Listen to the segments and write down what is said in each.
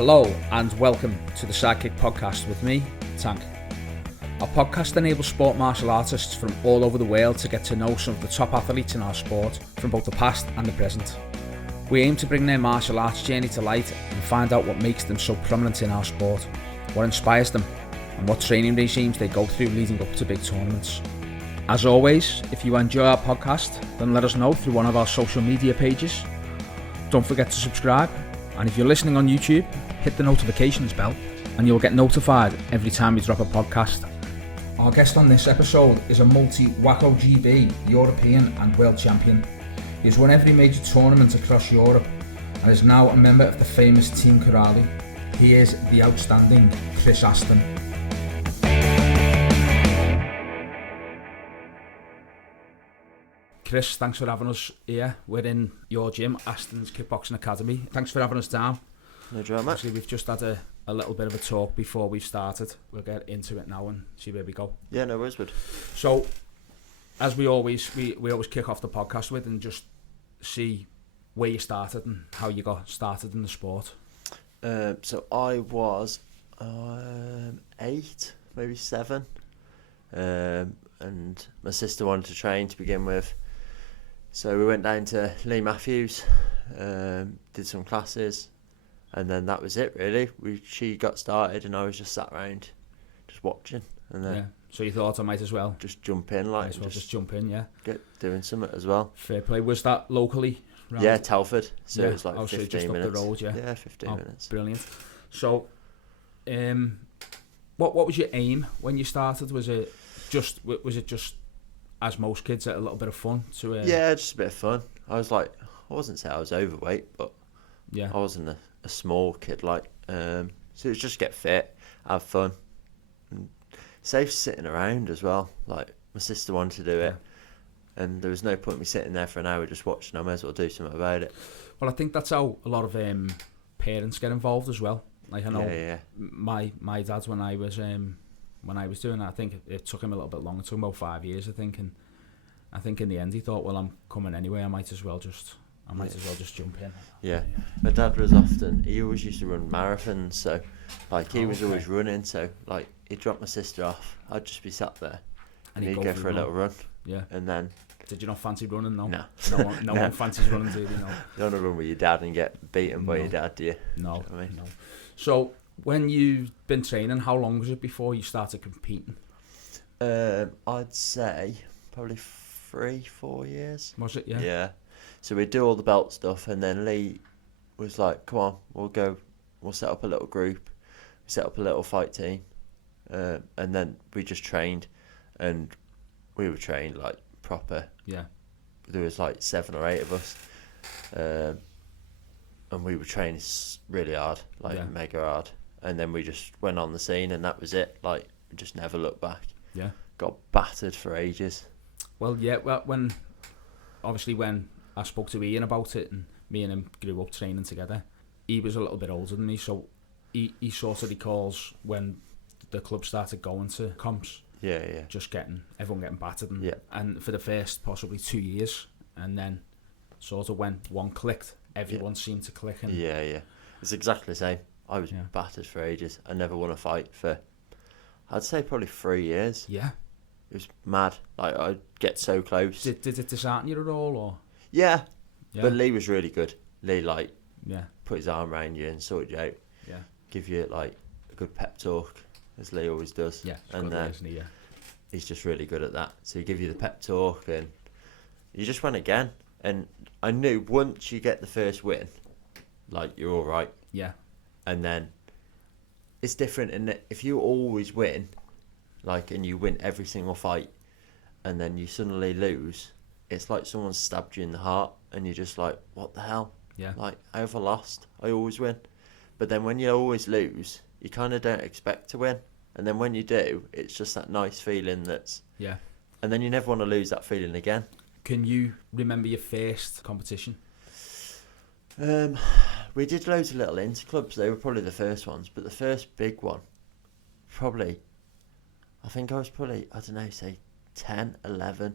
Hello and welcome to the Sidekick podcast with me, Tank. Our podcast enables sport martial artists from all over the world to get to know some of the top athletes in our sport from both the past and the present. We aim to bring their martial arts journey to light and find out what makes them so prominent in our sport, what inspires them, and what training regimes they go through leading up to big tournaments. As always, if you enjoy our podcast, then let us know through one of our social media pages. Don't forget to subscribe, and if you're listening on YouTube, hit the notifications bell and you'll get notified every time we drop a podcast. Our guest on this episode is a multi-WAKO GB European and World Champion. He has won every major tournament across Europe and is now a member of the famous Team Corrali. He is the outstanding Chris Aston. Chris, thanks for having us here. We're in your gym, Aston's Kickboxing Academy. Thanks for having us down. No drama. Actually, we've just had a little bit of a talk before we've started. We'll get into it now and see where we go. Yeah, no worries, bud. So, as we always kick off the podcast with and just see where you started and how you got started in the sport. So I was 8, maybe 7, and my sister wanted to train to begin with. So we went down to Lee Matthews, did some classes, and then that was it really. She got started and I was just sat around just watching, and then So you thought I might as well just jump in, like, just jump in, get doing something as well. Fair play. Was that locally? Round? Yeah, Telford. So it was like 15 just minutes. Up the road, yeah. Yeah, 15 minutes. Brilliant. So, what was your aim when you started? Was it just as most kids, a little bit of fun to? Yeah, just a bit of fun. I wasn't saying I was overweight, but yeah, I wasn't a small kid, like. So it was just get fit, have fun, and safe sitting around as well. Like, my sister wanted to do it, and there was no point in me sitting there for an hour just watching. I may as well do something about it. Well, I think that's how a lot of parents get involved as well. Like, I know my dad, when I was doing that, I think it took him a little bit longer. It took him about 5 years, I think, and I think in the end he thought, well, I'm coming anyway. I might as well just jump in. Yeah, my dad he always used to run marathons, so like he was always running. So like he'd drop my sister off, I'd just be sat there, and he'd go for a little run. Yeah, and then. Did you not fancy running? No. No No. one fancies running, do you? No. You don't want to run with your dad and get beaten by your dad, do you? No. Do you know what I mean? No. So when you've been training, how long was it before you started competing? I'd say probably 3-4 years. Was it? Yeah. Yeah. So we'd do all the belt stuff, and then Lee was like, "Come on, we'll set up a little group." We set up a little fight team, and then we just trained, and we were trained like proper. Yeah. There was like 7 or 8 of us, and we were training really hard, like mega hard. And then we just went on the scene, and that was it. Like, we just never looked back. Yeah. Got battered for ages. Well, yeah. Well, when I spoke to Ian about it, and me and him grew up training together, he was a little bit older than me, so he sort of recalls when the club started going to comps. Yeah. Just everyone getting battered, and for the first possibly 2 years, and then sort of when one clicked, everyone seemed to click. And yeah. It's exactly the same. I was battered for ages. I never won a fight for, I'd say, probably 3 years. Yeah. It was mad. Like, I'd get so close. Did it dishearten you at all, or? Yeah. But Lee was really good. Lee, put his arm around you and sort you out. Yeah. Give you, like, a good pep talk, as Lee always does. Yeah. And good, isn't he? Yeah. He's just really good at that. So he give you the pep talk, and you just went again. And I knew once you get the first win, like, you're all right. Yeah. And then it's different in that if you always win, like, and you win every single fight, and then you suddenly lose, it's like someone stabbed you in the heart, and you're just like, what the hell? Yeah. Like, I ever lost? I always win. But then when you always lose, you kind of don't expect to win. And then when you do, it's just that nice feeling that's... Yeah. And then you never want to lose that feeling again. Can you remember your first competition? We did loads of little interclubs. They were probably the first ones. But the first big one, I think I was probably, I don't know, say 10, 11.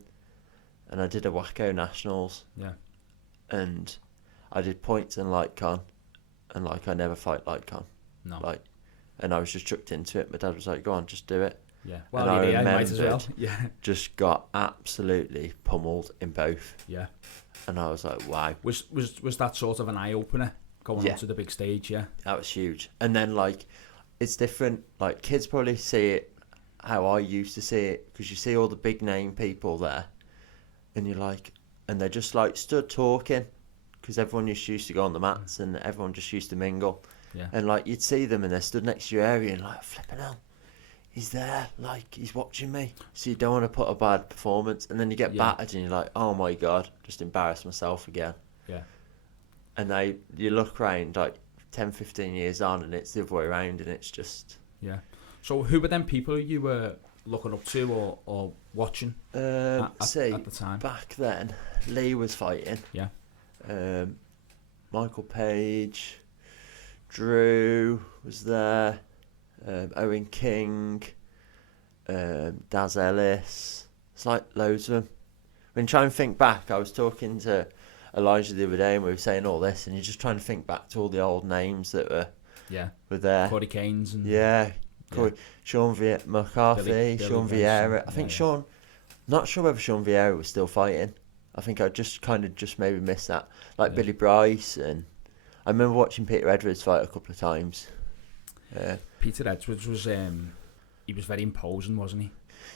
And I did a WAKO Nationals. Yeah. And I did points in light con. And, like, I never fight light con. No. Like, and I was just chucked into it. My dad was like, "Go on, just do it." Yeah. And Well, I yeah, might as well. remembered Yeah. just got absolutely pummeled in both. Yeah. And I was like, "Wow." Was that sort of an eye opener going Yeah. onto the big stage? Yeah. That was huge. And then, like, it's different. Like, kids probably see it how I used to see it, because you see all the big name people there, and you're like, and they're just like stood talking, because everyone used to go on the mats and everyone just used to mingle. Yeah. And like, you'd see them and they're stood next to your area and like, flipping hell, he's there, like, he's watching me. So you don't want to put a bad performance, and then you get battered and you're like, oh my god, just embarrassed myself again. Yeah. And you look around like 10, 15 years on and it's the other way around, and it's just... Yeah. So who were them people you were looking up to or watching at the time? Back then, Lee was fighting. Yeah. Michael Page, Drew was there, Owen King, Daz Ellis. It's like loads of them. When trying to think back, I was talking to Elijah the other day and we were saying all this, and you're just trying to think back to all the old names that were there. Corey Keynes and Sean McCarthy, Billy Sean Vieira. I think Sean, not sure whether Sean Vieira was still fighting. I think I just maybe missed that. Like Billy Bryce, and I remember watching Peter Edwards fight a couple of times. Peter Edwards was he was very imposing, wasn't he?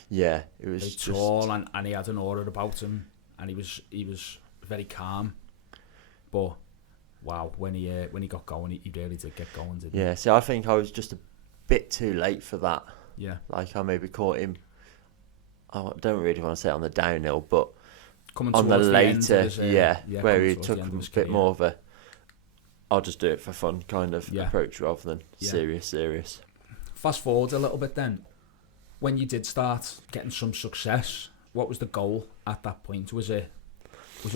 Yeah, it was very just tall and he had an aura about him, and he was very calm. But wow, when he got going, he really did get going, didn't he? Yeah, see, I think I was just a bit too late for that. Yeah. Like, I maybe caught him, I don't really want to say on the downhill, but coming on the later, where he took took a bit more of a, I'll just do it for fun kind of approach rather than serious. Fast forward a little bit then. When you did start getting some success, what was the goal at that point? Was it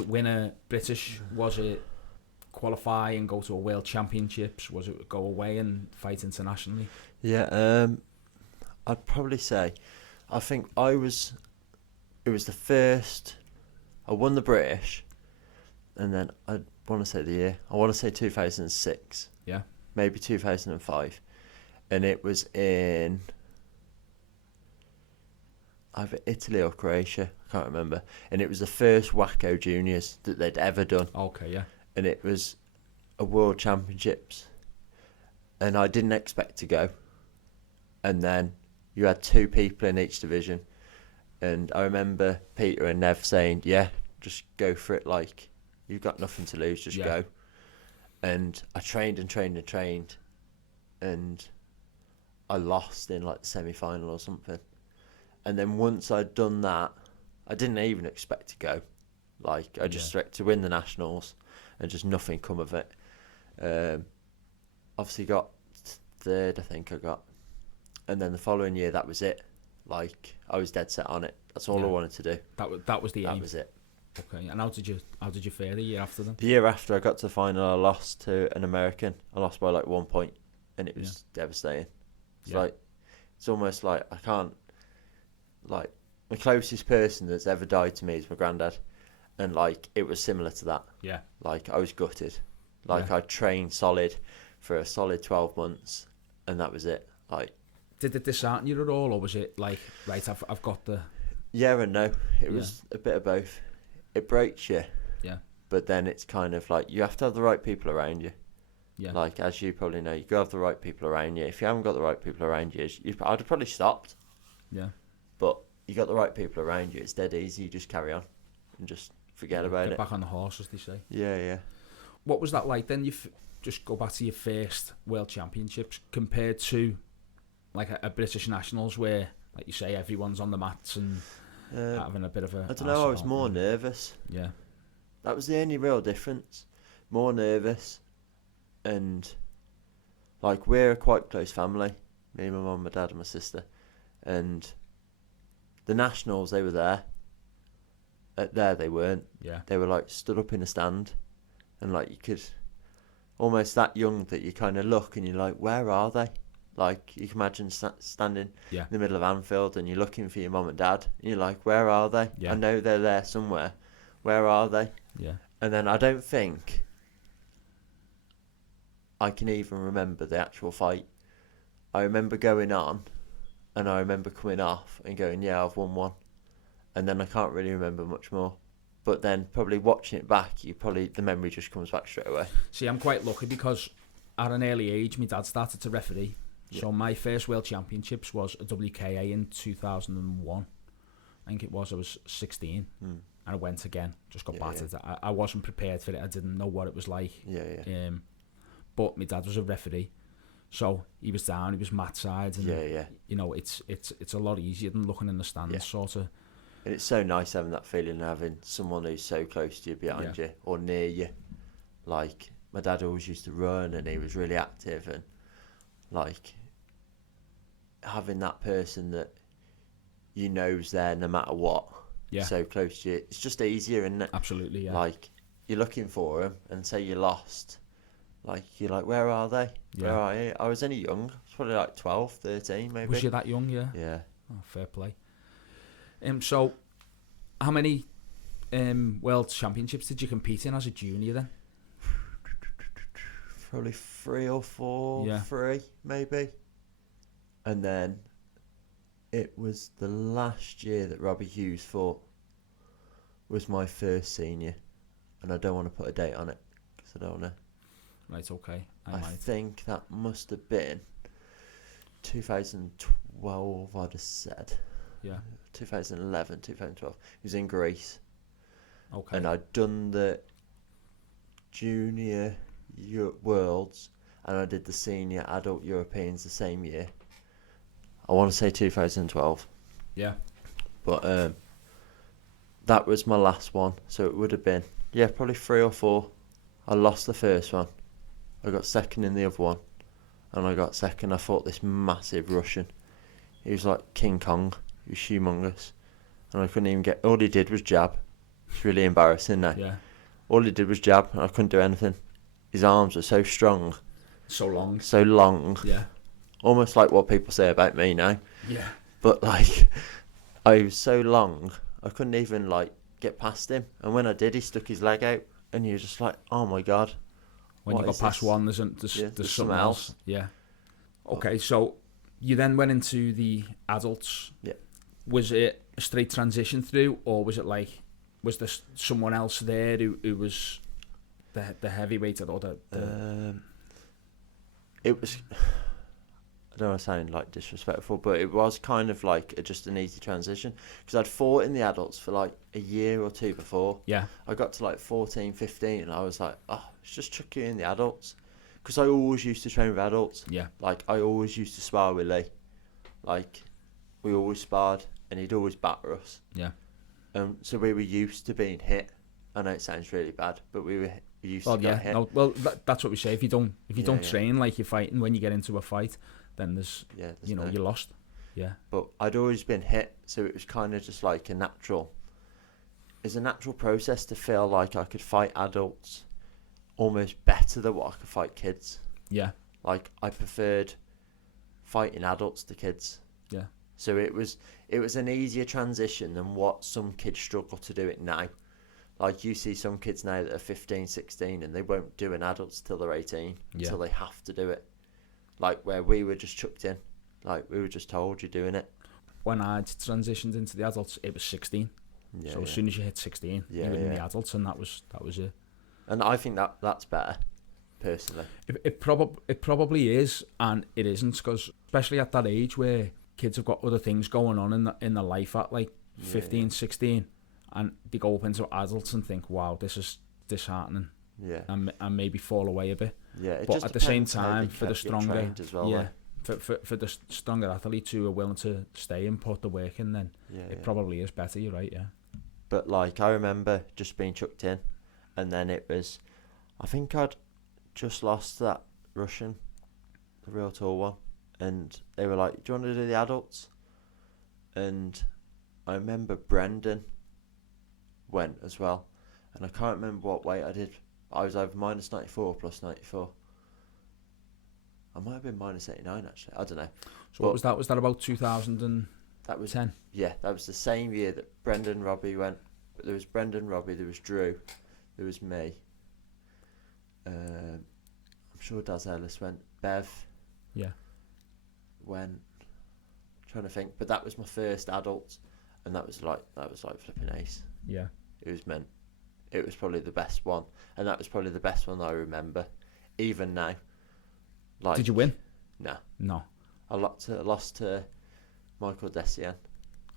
win a British? Was it qualify and go to a World Championships? Was it go away and fight internationally? Yeah, I'd probably say, I think it was the first, I won the British, and then I want to say the year, I want to say 2006. Yeah. Maybe 2005. And it was in either Italy or Croatia, I can't remember. And it was the first WAKO Juniors that they'd ever done. Okay, yeah. And it was a World Championships. And I didn't expect to go. And then you had 2 people in each division. And I remember Peter and Nev saying, yeah, just go for it. Like, you've got nothing to lose, just go. And I trained. And I lost in like the semi-final or something. And then once I'd done that, I didn't even expect to go. Like, I just expected to win the Nationals and just nothing come of it. Obviously got third, I think I got. And then the following year, that was it. Like, I was dead set on it. That's all I wanted to do. That was the aim. That was it. Okay, and how did you fare the year after them? The year after I got to the final, I lost to an American. I lost by like 1 point, and it was devastating. It's like, it's almost like I can't, like, the closest person that's ever died to me is my granddad, and like, it was similar to that. Yeah. Like, I was gutted. Like, I trained solid for a solid 12 months, and that was it. Like, did it dishearten you at all, or was it like, right, I've got the... Yeah and no. It was a bit of both. It breaks you. Yeah. But then it's kind of like, you have to have the right people around you. Yeah. Like, as you probably know, you got to have the right people around you. If you haven't got the right people around you, I'd have probably stopped. Yeah. But you got the right people around you, it's dead easy. You just carry on and just forget about it. Get back on the horse, as they say. Yeah, yeah. What was that like then? You just go back to your first World Championships compared to like a British Nationals where, like you say, everyone's on the mats and having a bit of a... I don't know, I was more nervous. Yeah. That was the only real difference. More nervous. And, like, we're a quite close family. Me, my mum, my dad and my sister. And the Nationals, they were there. There they weren't. Yeah. They were, like, stood up in a stand. And, like, you could... Almost that young that you kind of look and you're like, where are they? Like, you can imagine standing in the middle of Anfield and you're looking for your mum and dad. And you're like, where are they? Yeah. I know they're there somewhere. Where are they? Yeah. And then I don't think I can even remember the actual fight. I remember going on, and I remember coming off and going, yeah, I've won one. And then I can't really remember much more. But then probably watching it back, the memory just comes back straight away. See, I'm quite lucky because at an early age, my dad started to referee. Yeah. So my first World Championships was a WKA in 2001. I think it was. I was 16, and I went again. Just got battered. Yeah. I wasn't prepared for it. I didn't know what it was like. But my dad was a referee, so he was down. He was mat side, and you know, it's a lot easier than looking in the stands, sort of. And it's so nice having that feeling, having someone who's so close to you, behind you or near you. Like my dad always used to run, and he was really active, and like having that person that you know's there no matter what, so close to you, it's just easier, isn't it? Absolutely, yeah. Like you're looking for them, and say you're lost, like you're like, where are they? Where are you? I was only young, I was probably like 12, 13 maybe. Was you that young? Yeah. Oh, fair play. So how many World Championships did you compete in as a junior then? Probably 3 or 4, 3 maybe. And then it was the last year that Robbie Hughes fought was my first senior, and I don't want to put a date on it because I don't want to. Right, okay. I think that must have been 2012, I'd have said. Yeah. 2011, 2012. He was in Greece. Okay. And I'd done the junior worlds, and I did the senior adult Europeans the same year. I want to say 2012. Yeah. But that was my last one, so it would have been probably 3 or 4. I lost the first one. I got second in the other one, and I got second. I fought this massive Russian. He was like King Kong. He was humongous, and I couldn't even get. All he did was jab. It's really embarrassing now. Yeah. All he did was jab, and I couldn't do anything. His arms were so strong. So long. So long. Yeah. Almost like what people say about me now. Yeah. But like, I was so long, I couldn't even like get past him. And when I did, he stuck his leg out, and you're just like, oh my god. When you got past one, there's something else. Yeah. Okay, so you then went into the adults. Yeah. Was it a straight transition through, or was it like, was there someone else there who was the heavyweight or the it was. I don't want to sound like disrespectful, but it was kind of like just an easy transition because I'd fought in the adults for like a year or 2 before. Yeah. I got to like 14, 15, and I was like, oh, let's just chuck you in the adults, because I always used to train with adults. Yeah. Like I always used to spar with Lee. Like we always sparred, and he'd always batter us. Yeah. So we were used to being hit. I know it sounds really bad, but we used to get hit. No, that's what we say. If you don't train like you're fighting, when you get into a fight, then there's you're lost. Yeah. But I'd always been hit, so it was kind of just like a natural process to feel like I could fight adults almost better than what I could fight kids. Yeah. Like I preferred fighting adults to kids. Yeah. So it was an easier transition than what some kids struggle to do it now. Like you see some kids now that are 15, 16, and they won't do an adults till they're 18, until they have to do it. Like where we were just chucked in, like we were just told you're doing it. When I transitioned into the adults, it was 16. Yeah, so as soon as you hit 16, you were in the adults, and that was it. And I think that's better, personally. It probably is, and it isn't, because especially at that age where kids have got other things going on in their life at like 15, 16, and they go up into adults and think, wow, this is disheartening. Yeah. And maybe fall away a bit. Yeah, but at the same time, for the stronger, for the stronger athletes who are willing to stay and put the work in, then it probably is better. You're right, yeah. But like I remember just being chucked in, and then it was, I think I'd just lost that Russian, the real tall one, and they were like, "Do you want to do the adults?" And I remember Brendan went as well, and I can't remember what weight I did. I was either minus 94 or plus 94. I might have been minus 89 actually. I don't know. So what was that? Was that about 2010? That was 10. Yeah, that was the same year that Brendan Robbie went. But there was Brendan Robbie, there was Drew, there was me. I'm sure Daz Ellis went. Bev Yeah. went. Trying to think, but that was my first adult, and that was like flipping ace. Yeah. It was meant. It was probably the best one, and that was probably the best one that I remember, even now. Like, did you win? No. No. I lost to Michael Dessian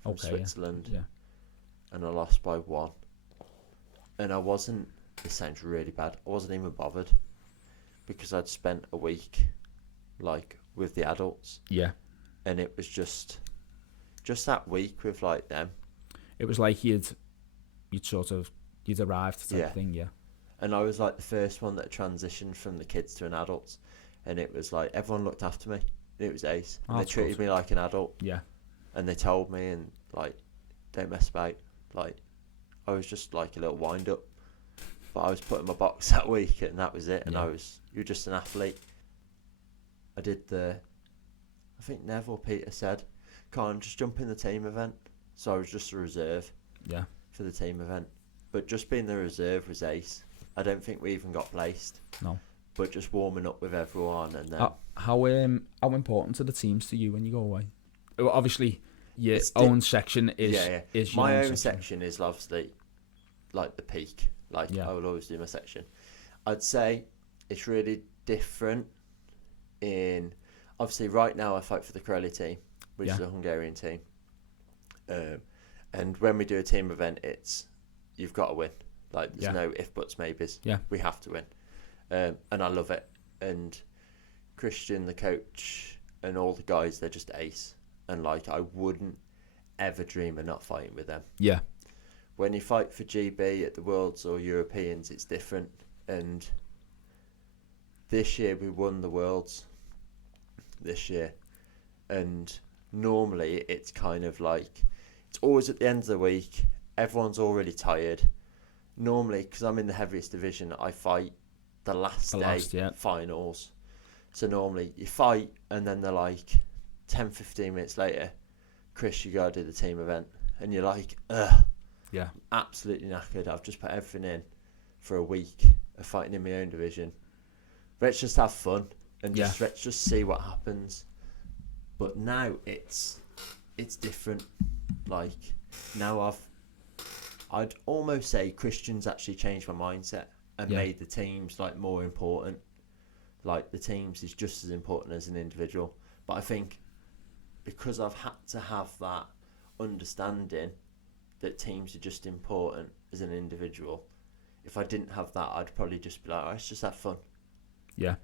from Switzerland, Yeah. and I lost by 1. And I wasn't. This sounds really bad. I wasn't even bothered because I'd spent a week, like, with the adults. Yeah. And it was just that week with like them. It was like you'd arrived type thing, yeah. And I was like the first one that transitioned from the kids to an adult, and it was like everyone looked after me. It was ace. And they treated me like an adult. Yeah. And they told me, and like, don't mess about. Like, I was just like a little wind up, but I was put in my box that week, and that was it. And you're just an athlete. I did I think Nev or Peter said, "Can't just jump in the team event." So I was just a reserve. Yeah. For the team event, but just being the reserve was ace. I don't think we even got placed. No. But just warming up with everyone, and then how important are the teams to you when you go away? Well, obviously, your own section is is your my own own section is obviously like the peak. Like I will always do my section. I'd say it's really different in. Obviously, right now I fight for the Crowley team, which is a Hungarian team. And when we do a team event, you've got to win. Like, there's no if, buts, maybes. Yeah. We have to win. And I love it. And Christian, the coach, and all the guys, they're just ace. And, like, I wouldn't ever dream of not fighting with them. Yeah. When you fight for GB at the Worlds or Europeans, it's different. And this year we won the Worlds. This year. And normally it's kind of like, it's always at the end of the week, everyone's already tired. Normally, because I'm in the heaviest division, I fight the last day finals. So normally you fight, and then they're like 10, 15 minutes later, Chris, you gotta do the team event. And you're like, ugh. Yeah. Absolutely knackered. I've just put everything in for a week of fighting in my own division. Let's just have fun and let's just see what happens. But now it's different. Like, now I'd almost say Christian's actually changed my mindset and made the teams like more important. Like, the teams is just as important as an individual. But I think because I've had to have that understanding that teams are just important as an individual, if I didn't have that, I'd probably just be like, oh, let's just have fun. Yeah.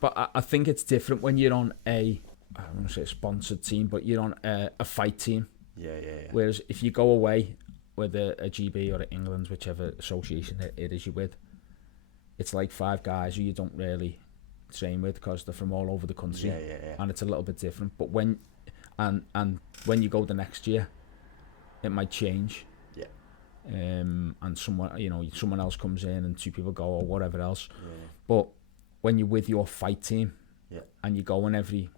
But I think it's different when you're on I don't want to say a sponsored team, but you're on a fight team. Yeah. Whereas if you go away with a GB or England, whichever association it is you're with, it's like 5 guys who you don't really train with because they're from all over the country. Yeah. And it's a little bit different. But when you go the next year, it might change. Yeah. And someone else comes in and 2 people go or whatever else. Yeah. But when you're with your fight team, and you go in every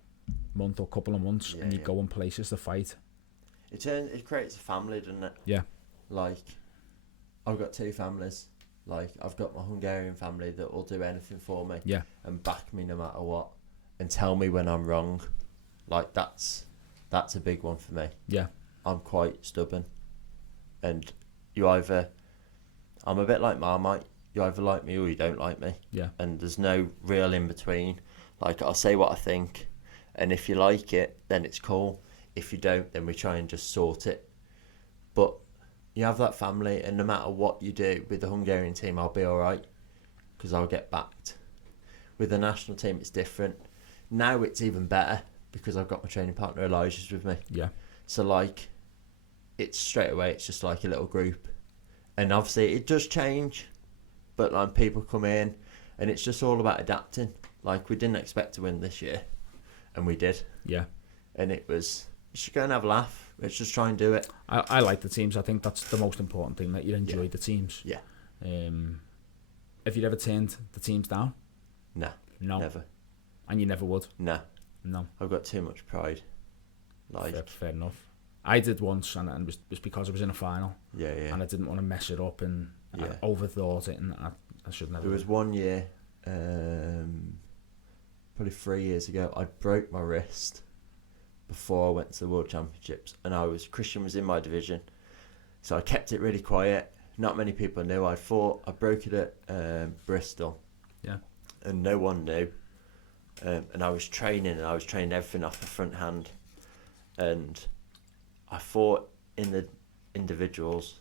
month or couple of months, and you go in places to fight, it creates a family, doesn't it? Yeah. Like, I've got 2 families. Like, I've got my Hungarian family that will do anything for me. Yeah. And back me no matter what, and tell me when I'm wrong. Like, that's a big one for me. Yeah. I'm quite stubborn, and I'm a bit like Marmite. You either like me or you don't like me. Yeah. And there's no real in between. Like, I'll say what I think, and if you like it, then it's cool. If you don't, then we try and just sort it. But you have that family, and no matter what you do with the Hungarian team, I'll be all right because I'll get backed. With the national team, it's different. Now it's even better because I've got my training partner Elijah's with me. Yeah. So, like, it's straight away, it's just like a little group. And obviously it does change, but like, people come in and it's just all about adapting. Like, we didn't expect to win this year, and we did. Yeah. And it was, you should go and have a laugh. Let's just try and do it. I like the teams. I think that's the most important thing, that you enjoy the teams. Yeah. Have you ever turned the teams down? No. Never. And you never would? No. No. I've got too much pride. Like, fair enough. I did once, and it was because I was in a final. Yeah. And I didn't want to mess it up, and I overthought it, and I should never. There was one year, probably 3 years ago, I broke my wrist before I went to the World Championships, and Christian was in my division, so I kept it really quiet. Not many people knew I broke it at Bristol, and no one knew. And I was training everything off the front hand, and I fought in the individuals.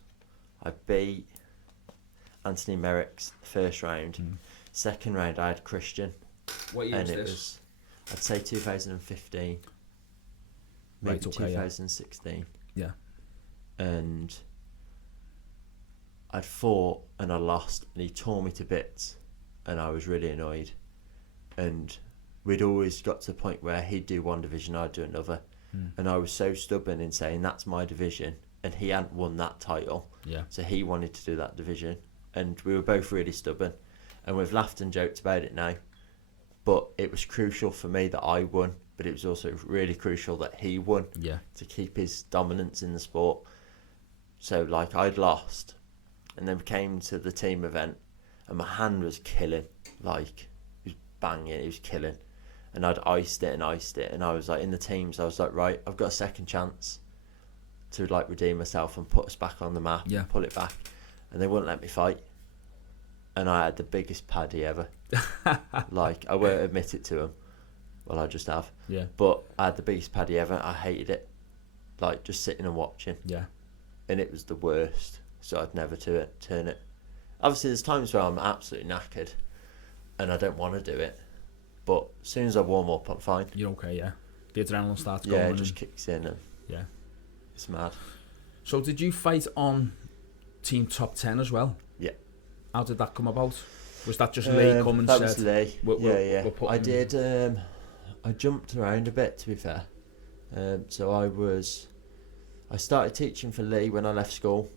I beat Anthony Merrick's first round. Second round, I had Christian. What year and was it this? was, I'd say 2015, maybe Right, okay, 2016. Yeah. And I'd fought and I lost, and he tore me to bits, and I was really annoyed. And we'd always got to the point where he'd do one division, I'd do another. And I was so stubborn in saying that's my division, and he hadn't won that title. Yeah. So he wanted to do that division, and we were both really stubborn, and we've laughed and joked about it now. But it was crucial for me that I won, but it was also really crucial that he won to keep his dominance in the sport. So like I'd lost, and then we came to the team event, and my hand was killing, like it was banging, it was killing. And I'd iced it, and I was like, in the teams, I was like, right, I've got a second chance to like redeem myself and put us back on the map, pull it back. And they wouldn't let me fight. And I had the biggest paddy ever. Like, I won't admit it to them. Well, I just have. Yeah. But I had the biggest paddy ever. I hated it. Like, just sitting and watching. Yeah. And it was the worst. So I'd never turn it. Obviously, there's times where I'm absolutely knackered and I don't want to do it. But as soon as I warm up, I'm fine. You're okay, yeah. The adrenaline starts going. Yeah, it just kicks in and it's mad. So did you fight on Team Top 10 as well? Yeah. How did that come about? Was that just Lee come and that said... was Lee. We're I did. I jumped around a bit, to be fair. So I started teaching for Lee when I left school.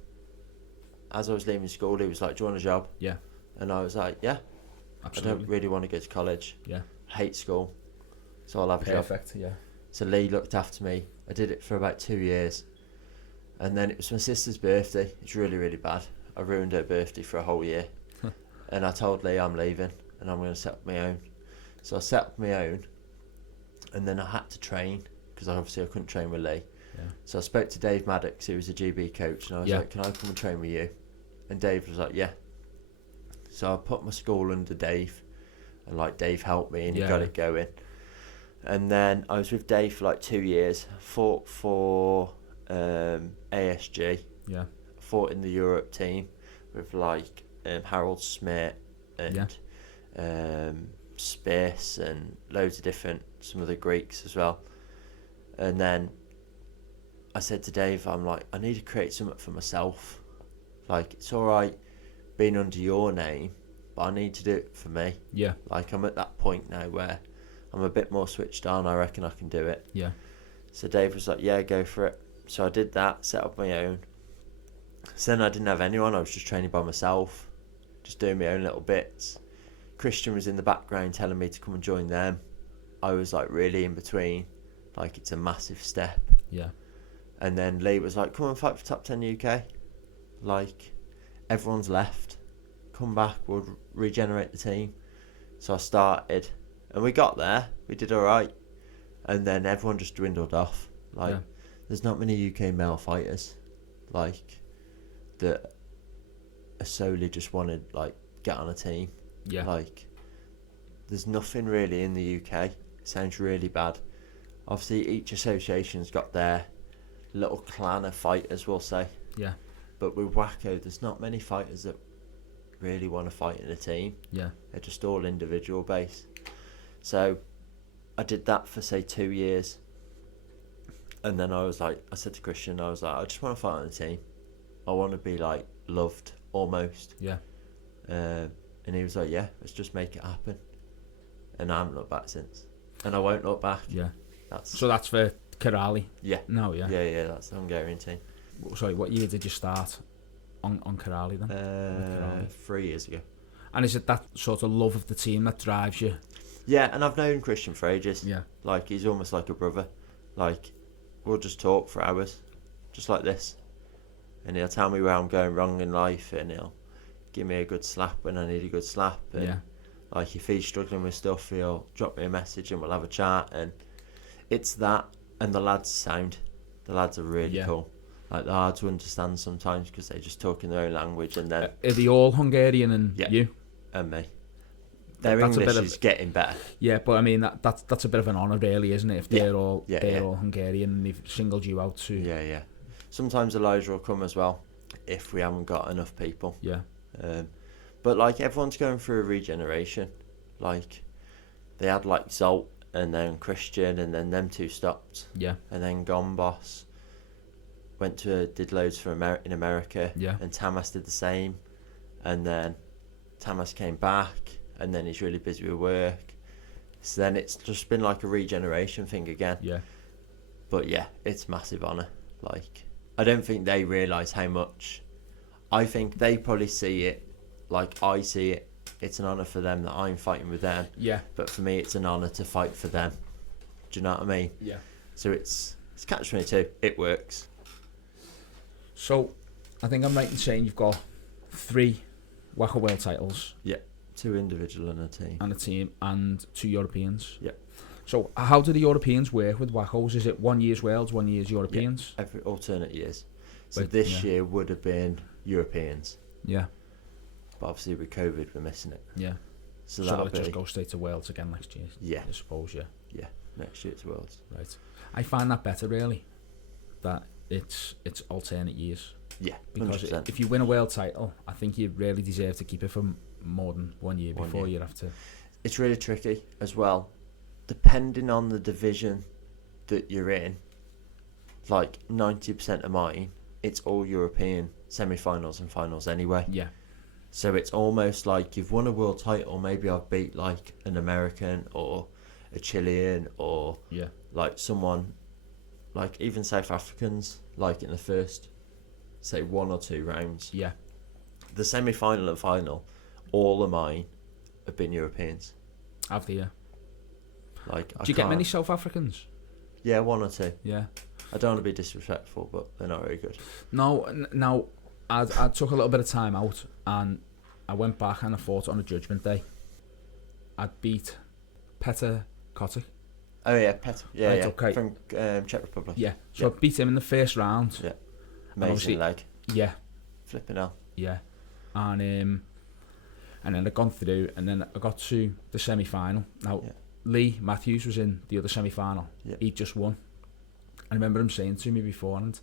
As I was leaving school, he was like, do you want a job? Yeah. And I was like, yeah. Absolutely. I don't really want to go to college. Yeah. Hate school. So I'll have a job. Perfect, yeah. So Lee looked after me. I did it for about 2 years. And then it was my sister's birthday. It's really, really bad. I ruined her birthday for a whole year. And I told Lee I'm leaving and I'm going to set up my own. So I set up my own, and then I had to train because obviously I couldn't train with Lee. Yeah. So I spoke to Dave Maddox, who was a GB coach, and I was like, can I come and train with you? And Dave was like, yeah. So I put my school under Dave, and like Dave helped me and he got it going. And then I was with Dave for like 2 years. Fought for ASG. Yeah. Fought in the Europe team with like Harold Smith and Space and loads of some of the Greeks as well. And then I said to Dave, I'm like, I need to create something for myself. Like, it's alright being under your name, but I need to do it for me. Yeah. Like, I'm at that point now where I'm a bit more switched on. I reckon I can do it. Yeah. So Dave was like, yeah, go for it. So I did that, set up my own. So then I didn't have anyone. I was just training by myself, just doing my own little bits. Christian was in the background telling me to come and join them. I was like really in between. Like, it's a massive step. Yeah. And then Lee was like, come and fight for Top 10 UK. Like, everyone's left. Come back, we'll regenerate the team. So I started, and we got there. We did alright. And then everyone just dwindled off. Like, there's not many UK male fighters, like, that are solely just wanted, like, get on a team. Yeah. Like, there's nothing really in the UK. It sounds really bad. Obviously, each association's got their little clan of fighters, we'll say. Yeah. But with WAKO, there's not many fighters that really want to fight in a team. Yeah. They're just all individual based. So I did that for, say, 2 years. And then I said to Christian, I was like, I just want to fight on a team. I want to be, like, loved, almost. Yeah. And he was like, yeah, let's just make it happen. And I haven't looked back since. And I won't look back. Yeah. So that's for Karali? Yeah. No, yeah. Yeah, that's the Hungarian team. Sorry, what year did you start on Karali then? 3 years ago. And is it that sort of love of the team that drives you? Yeah, and I've known Christian for ages. Yeah. Like, he's almost like a brother. Like, we'll just talk for hours, just like this. And he'll tell me where I'm going wrong in life, and he'll give me a good slap when I need a good slap. And Like if he's struggling with stuff, he'll drop me a message and we'll have a chat. And it's that, and the lads sound. The lads are really cool. Like they're hard to understand sometimes because they just talk in their own language, and then are they all Hungarian and you and me? Their English is getting better. Yeah, but I mean that's a bit of an honour, really, isn't it? If they're all Hungarian and they've singled you out to. Yeah. Sometimes Elijah will come as well if we haven't got enough people. Yeah. But like everyone's going through a regeneration. Like they had like Zolt and then Christian, and then them two stopped. Yeah. And then Gombos did loads for in America. Yeah. And Tamas did the same, and then Tamas came back, and then he's really busy with work. So then it's just been like a regeneration thing again. Yeah. But yeah, it's massive honour. Like I don't think they realise how much. I think they probably see it like I see it. It's an honour for them that I'm fighting with them. Yeah. But for me, it's an honour to fight for them. Do you know what I mean? Yeah. So it's catch-22. It works. So, I think I'm right in saying you've got 3 WAKO World titles. Yeah. 2 individual and a team. And a team, and 2 Europeans. Yeah. So, how do the Europeans work with WAKOs? Is it 1 year's Worlds, 1 year's Europeans? Yeah, every alternate years. So But, this year would have been Europeans. Yeah. But obviously with COVID, we're missing it. Yeah. So that'll that'll just go straight to Worlds again next year. Yeah. I suppose, yeah. Yeah. Next year it's Worlds. Right. I find that better, really. That it's alternate years. Yeah, because 100%. if you win a world title, I think you really deserve to keep it for more than 1 year before you have to. It's really tricky as well, depending on the division that you're in. Like 90% of mine, it's all European semi-finals and finals anyway. Yeah. So it's almost like you've won a world title. Maybe I've beat like an American or a Chilean or like someone, like even South Africans, like in the first, say 1 or 2 rounds. Yeah. The semi-final and final, all of mine have been Europeans. Have they? Yeah. Like, do you get many South Africans? Yeah, 1 or 2. Yeah. I don't want to be disrespectful, but they're not very good. No, now I took a little bit of time out and I went back and I fought on a judgment day. I beat Petr Kotic. Oh yeah, Petr. Yeah, right, yeah. Okay. From Czech Republic. Yeah. So I beat him in the first round. Yeah. Amazing leg. Yeah. Flipping hell. Yeah. And then I'd gone through, and then I got to the semi-final. Now, Lee Matthews was in the other semi-final. Yeah. He just won. I remember him saying to me beforehand,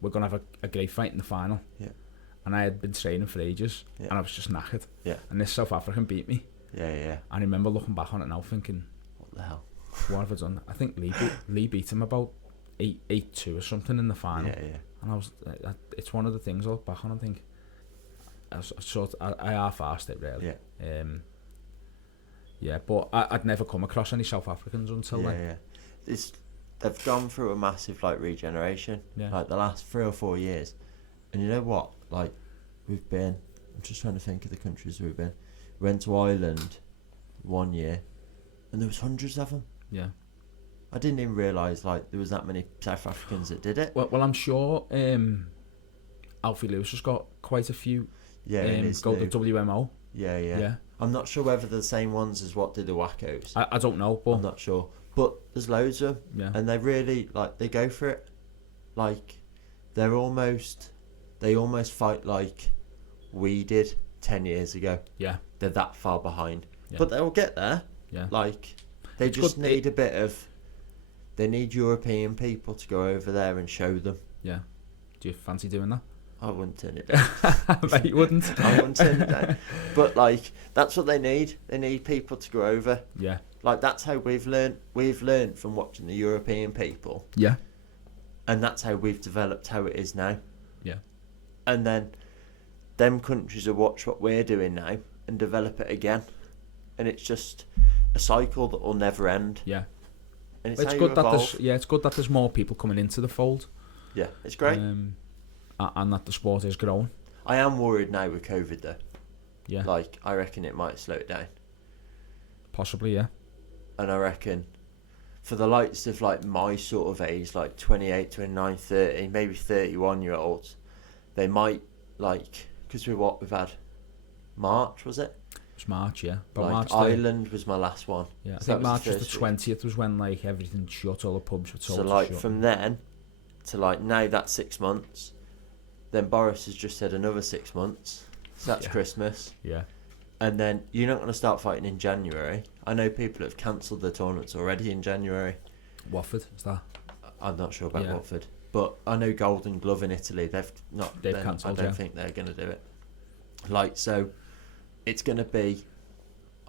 we're going to have a great fight in the final. Yeah. And I had been training for ages, and I was just knackered. Yeah. And this South African beat me. Yeah, yeah. And I remember looking back on it now thinking, what the hell? What have I done? I think Lee beat him about 8-2 or something in the final. Yeah, yeah. And it's one of the things I look back on and think, I half-arsed it really. Yeah. Yeah, but I'd never come across any South Africans until then. Yeah. They've gone through a massive like regeneration, like the last 3 or 4 years. And you know what? Like I'm just trying to think of the countries we've been. We went to Ireland 1 year, and there was hundreds of them. Yeah. I didn't even realise like there was that many South Africans that did it. Well, I'm sure Alfie Lewis has got quite a few. Yeah, go to WMO. Yeah. I'm not sure whether they're the same ones as what did the WAKOs. I don't know, but I'm not sure. But there's loads of them, and they really like they go for it. Like they almost fight like we did 10 years ago. Yeah, they're that far behind, but they'll get there. Yeah, like they just need a bit of. They need European people to go over there and show them. Yeah, do you fancy doing that? I wouldn't turn it down. But you wouldn't. I wouldn't turn it down. But like that's what they need. They need people to go over. Yeah. Like that's how we've learned. We've learned from watching the European people. Yeah. And that's how we've developed how it is now. Yeah. And then them countries will watch what we're doing now and develop it again. And it's just a cycle that will never end. Yeah. And it's good that it's good that there's more people coming into the fold. Yeah, it's great. And that the sport is growing. I am worried now with COVID though. Yeah. Like I reckon it might slow it down. Possibly, yeah. And I reckon for the likes of like my sort of age, like 28, 29, 30, maybe 31-year-olds, they might like, because we've had March, was it? It's March, yeah. But Like March Ireland was my last one. Yeah, I So think that March was first the week. 20th was when like everything shut, all the pubs were told So to like shut. from then to like now, that's 6 months. Then Boris has just said another 6 months. So that's Yeah. Christmas. Yeah. And then you're not going to start fighting in January. I know people have cancelled their tournaments already in January. Watford, is that? I'm not sure about Yeah. Watford. But I know Golden Glove in Italy, they've cancelled, I don't yeah. think they're going to do it. Like, so it's going to be,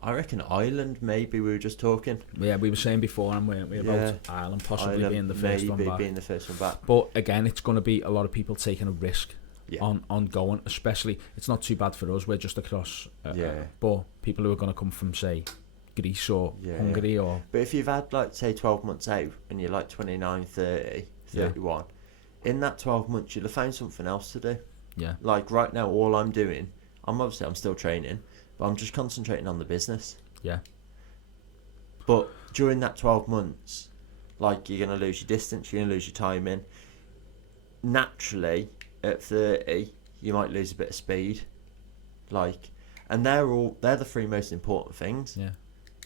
I reckon Ireland, maybe we were just talking. Yeah, we were saying before, and weren't we, about Ireland possibly Ireland being the first one maybe back. being the first one back. But again, it's going to be a lot of people taking a risk Yeah. on going, especially, it's not too bad for us, we're just across, but people who are going to come from, say, Greece or Hungary or... But if you've had, like, say, 12 months out and you're like 29, 30, 31, in that 12 months you'll have found something else to do. Yeah. Like right now, all I'm doing, I'm still training, but I'm just concentrating on the business. Yeah. But during that 12 months, like, you're going to lose your distance, you're going to lose your timing. Naturally, at 30, you might lose a bit of speed. Like, and they're the three most important things. Yeah.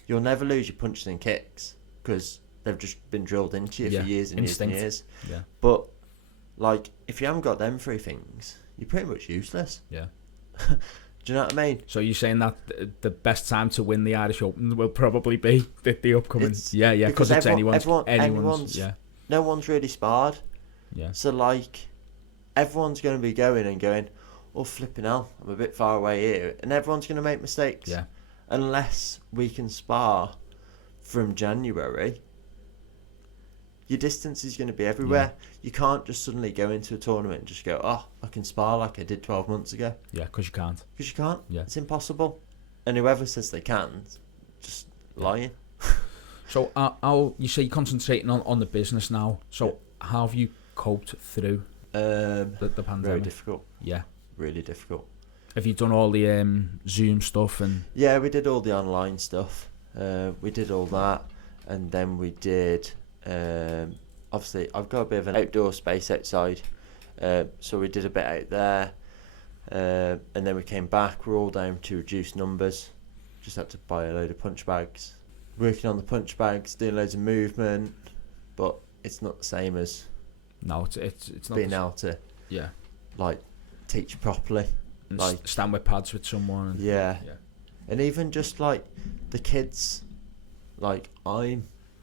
You'll never lose your punches and kicks because they've just been drilled into you for years and Instinct. years and years. Yeah. But, like, if you haven't got them three things, you're pretty much useless. Yeah. Do you know what I mean? So you're saying that the best time to win the Irish Open will probably be the upcoming... Yeah, because it's anyone's... Yeah. No one's really sparred. Yeah. So, like, everyone's going to be going and going, oh, flipping hell, I'm a bit far away here. And everyone's going to make mistakes. Yeah. Unless we can spar from January, your distance is going to be everywhere. Yeah. You can't just suddenly go into a tournament and just go, oh, I can spar like I did 12 months ago. Yeah, because you can't. Because you can't. Yeah. It's impossible. And whoever says they can, just lying. So, you say you're concentrating on the business now. So, how have you coped through the pandemic? Very difficult. Yeah. Really difficult. Have you done all the Zoom stuff and... Yeah, we did all the online stuff. We did all that. And then we did... obviously, I've got a bit of an outdoor space outside. So we did a bit out there. And then we came back. We're all down to reduced numbers. Just had to buy a load of punch bags. Working on the punch bags, doing loads of movement. But it's not the same as... No, it's not... being able to... Yeah. Like, teach properly. And Like, stand with pads with someone. And, yeah. And even just, like, the kids... Like, I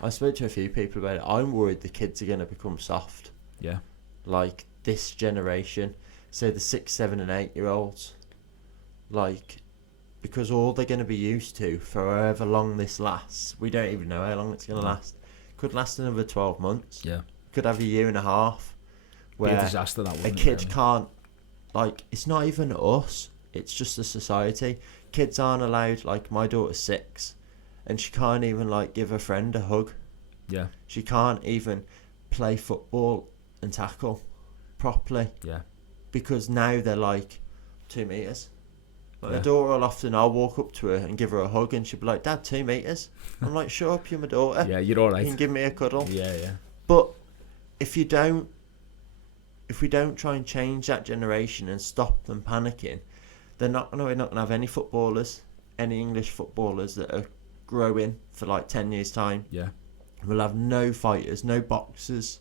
spoke to a few people about it. I'm worried the kids are going to become soft. Yeah. Like, this generation. So the 6, 7 and 8 year olds. Like, because all they're going to be used to for however long this lasts. We don't even know how long it's going to last. Could last another 12 months. Yeah. Could have a year and a half. Where Be a disaster, that a wouldn't kid it, really? can't... Like, it's not even us. It's just the society. Kids aren't allowed... Like, my daughter's 6. And she can't even, like, give her friend a hug. Yeah. She can't even play football and tackle properly. Yeah. Because now they're, like, 2 metres. Like, Yeah. my daughter will often... I'll walk up to her and give her a hug and she'll be like, Dad, 2 metres. I'm like, shut up, you're my daughter. Yeah, you're all right. You can give me a cuddle. Yeah, yeah. But if we don't try and change that generation and stop them panicking, we're not going to have any footballers, any English footballers that are growing for like 10 years time. Yeah. We'll have no fighters, no boxers,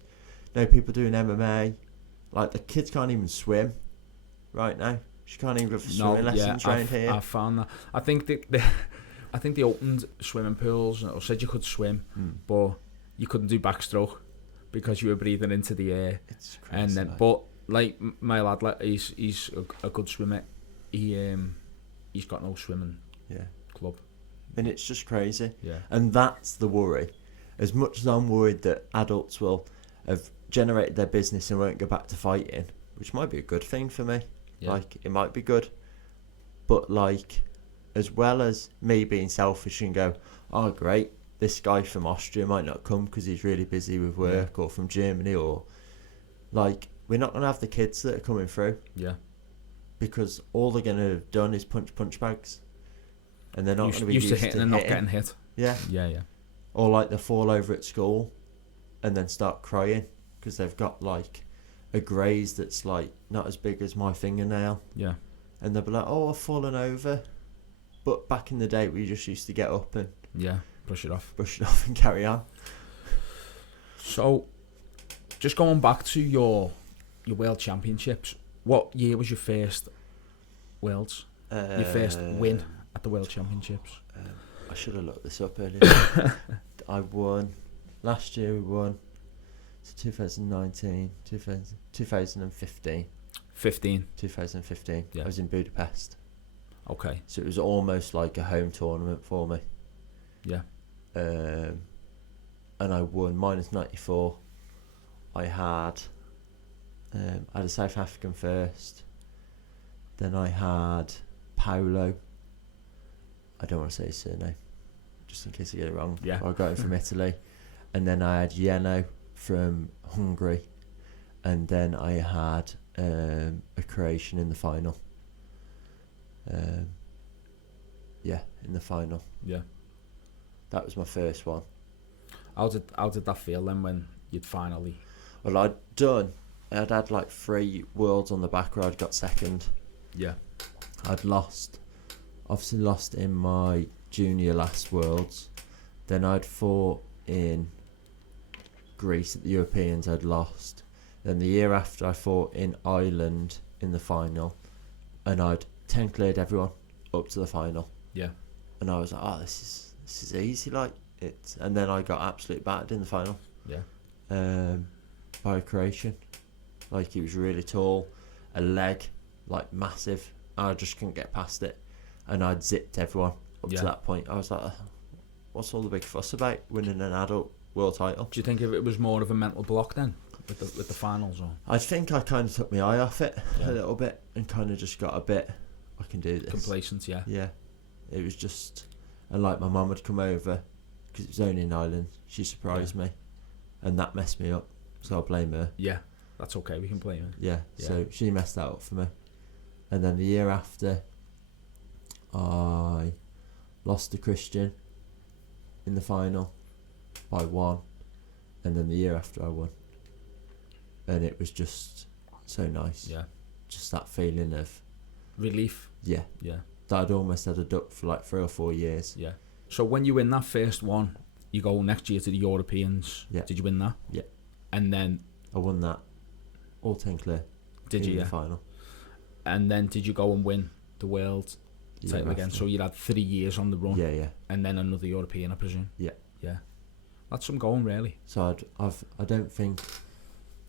no people doing MMA. Like, the kids can't even swim right now. She can't even go for swimming lessons around here. I found that. I think I think they opened swimming pools or said you could swim, but you couldn't do backstroke because you were breathing into the air. It's crazy. And then, but like my lad, like, he's a good swimmer. He's got no swimming club. And it's just crazy. Yeah. And that's the worry. As much as I'm worried that adults will have generated their business and won't go back to fighting, which might be a good thing for me. Yeah. Like, it might be good. But, like, as well as me being selfish and go, oh, great, this guy from Austria might not come because he's really busy with work, or from Germany, or, like, we're not going to have the kids that are coming through. Yeah. Because all they're going to have done is punch bags. And they're not going to be used to hitting and not getting hit. Yeah. Yeah, yeah. Or, like, they fall over at school and then start crying because they've got, like, a graze that's, like, not as big as my fingernail. Yeah. And they'll be like, oh, I've fallen over. But back in the day, we just used to get up and brush it off and carry on. So, just going back to your World Championships, what year was your first Worlds? Your first win at the World Championships? I should have looked this up earlier. I won. Last year we won. It's 2019, 2015. 2015. Yeah. I was in Budapest. Okay. So it was almost like a home tournament for me. Yeah. And I won -94. I had a South African first. Then I had Paolo. I don't want to say his surname, just in case I get it wrong. Yeah. I got him from Italy. And then I had Yeno from Hungary. And then I had a Croatian in the final. In the final. Yeah. That was my first one. How did that feel then when you'd finally? Well, I'd had like 3 worlds on the back where I'd got second. Yeah. I'd obviously lost in my junior last worlds. Then I'd fought in Greece at the Europeans, I'd lost. Then the year after I fought in Ireland in the final, and I'd 10 cleared everyone up to the final. Yeah. And I was like, oh, this is easy, like it. And then I got absolutely battered in the final. Yeah. By a Croatian. Like, he was really tall, a leg like massive. I just couldn't get past it, and I'd zipped everyone up to that point. I was like, what's all the big fuss about winning an adult world title? Do you think if it was more of a mental block then with the finals? Or? I think I kind of took my eye off it a little bit and kind of just got a bit, I can do this. Complacent, yeah. Yeah. It was just, and like my mum had come over because it was only in Ireland. She surprised me, and that messed me up. So I'll blame her. Yeah, that's okay. We can blame her. Yeah. So she messed that up for me. And then the year after, I lost to Christian in the final by 1, and then the year after I won, and it was just so nice. Yeah. Just that feeling of relief. Yeah. Yeah. That I'd almost had a duck for like 3 or 4 years. Yeah. So when you win that first one, you go next year to the Europeans. Yeah. Did you win that? Yeah. And then I won that, all 10 clear. Did you? In Yeah. the final. And then did you go and win the world title again? So you had 3 years on the run. Yeah, yeah. And then another European, I presume. Yeah. Yeah. That's some going, really. So I don't think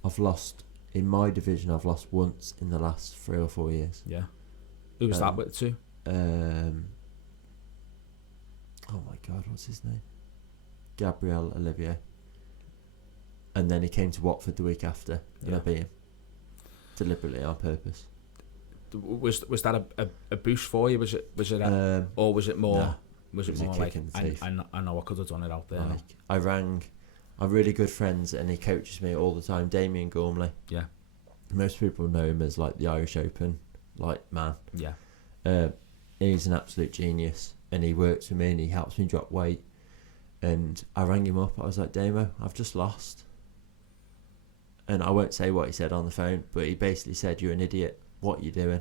I've lost in my division. I've lost once in the last 3 or 4 years. Yeah. Who was that with too? Oh my God, what's his name? Gabriel Olivier. And then he came to Watford the week after, and I beat him deliberately on purpose. Was that a boost for you? Was it or was it more? Nah, was it more like I know I could have done it out there. Like, I rang our really good friends, and he coaches me all the time, Damien Gormley. Yeah. Most people know him as like the Irish Open man. Yeah. He's an absolute genius, and he works with me and he helps me drop weight. And I rang him up. I was like, Damo, I've just lost. And I won't say what he said on the phone, but he basically said, you're an idiot. What are you doing?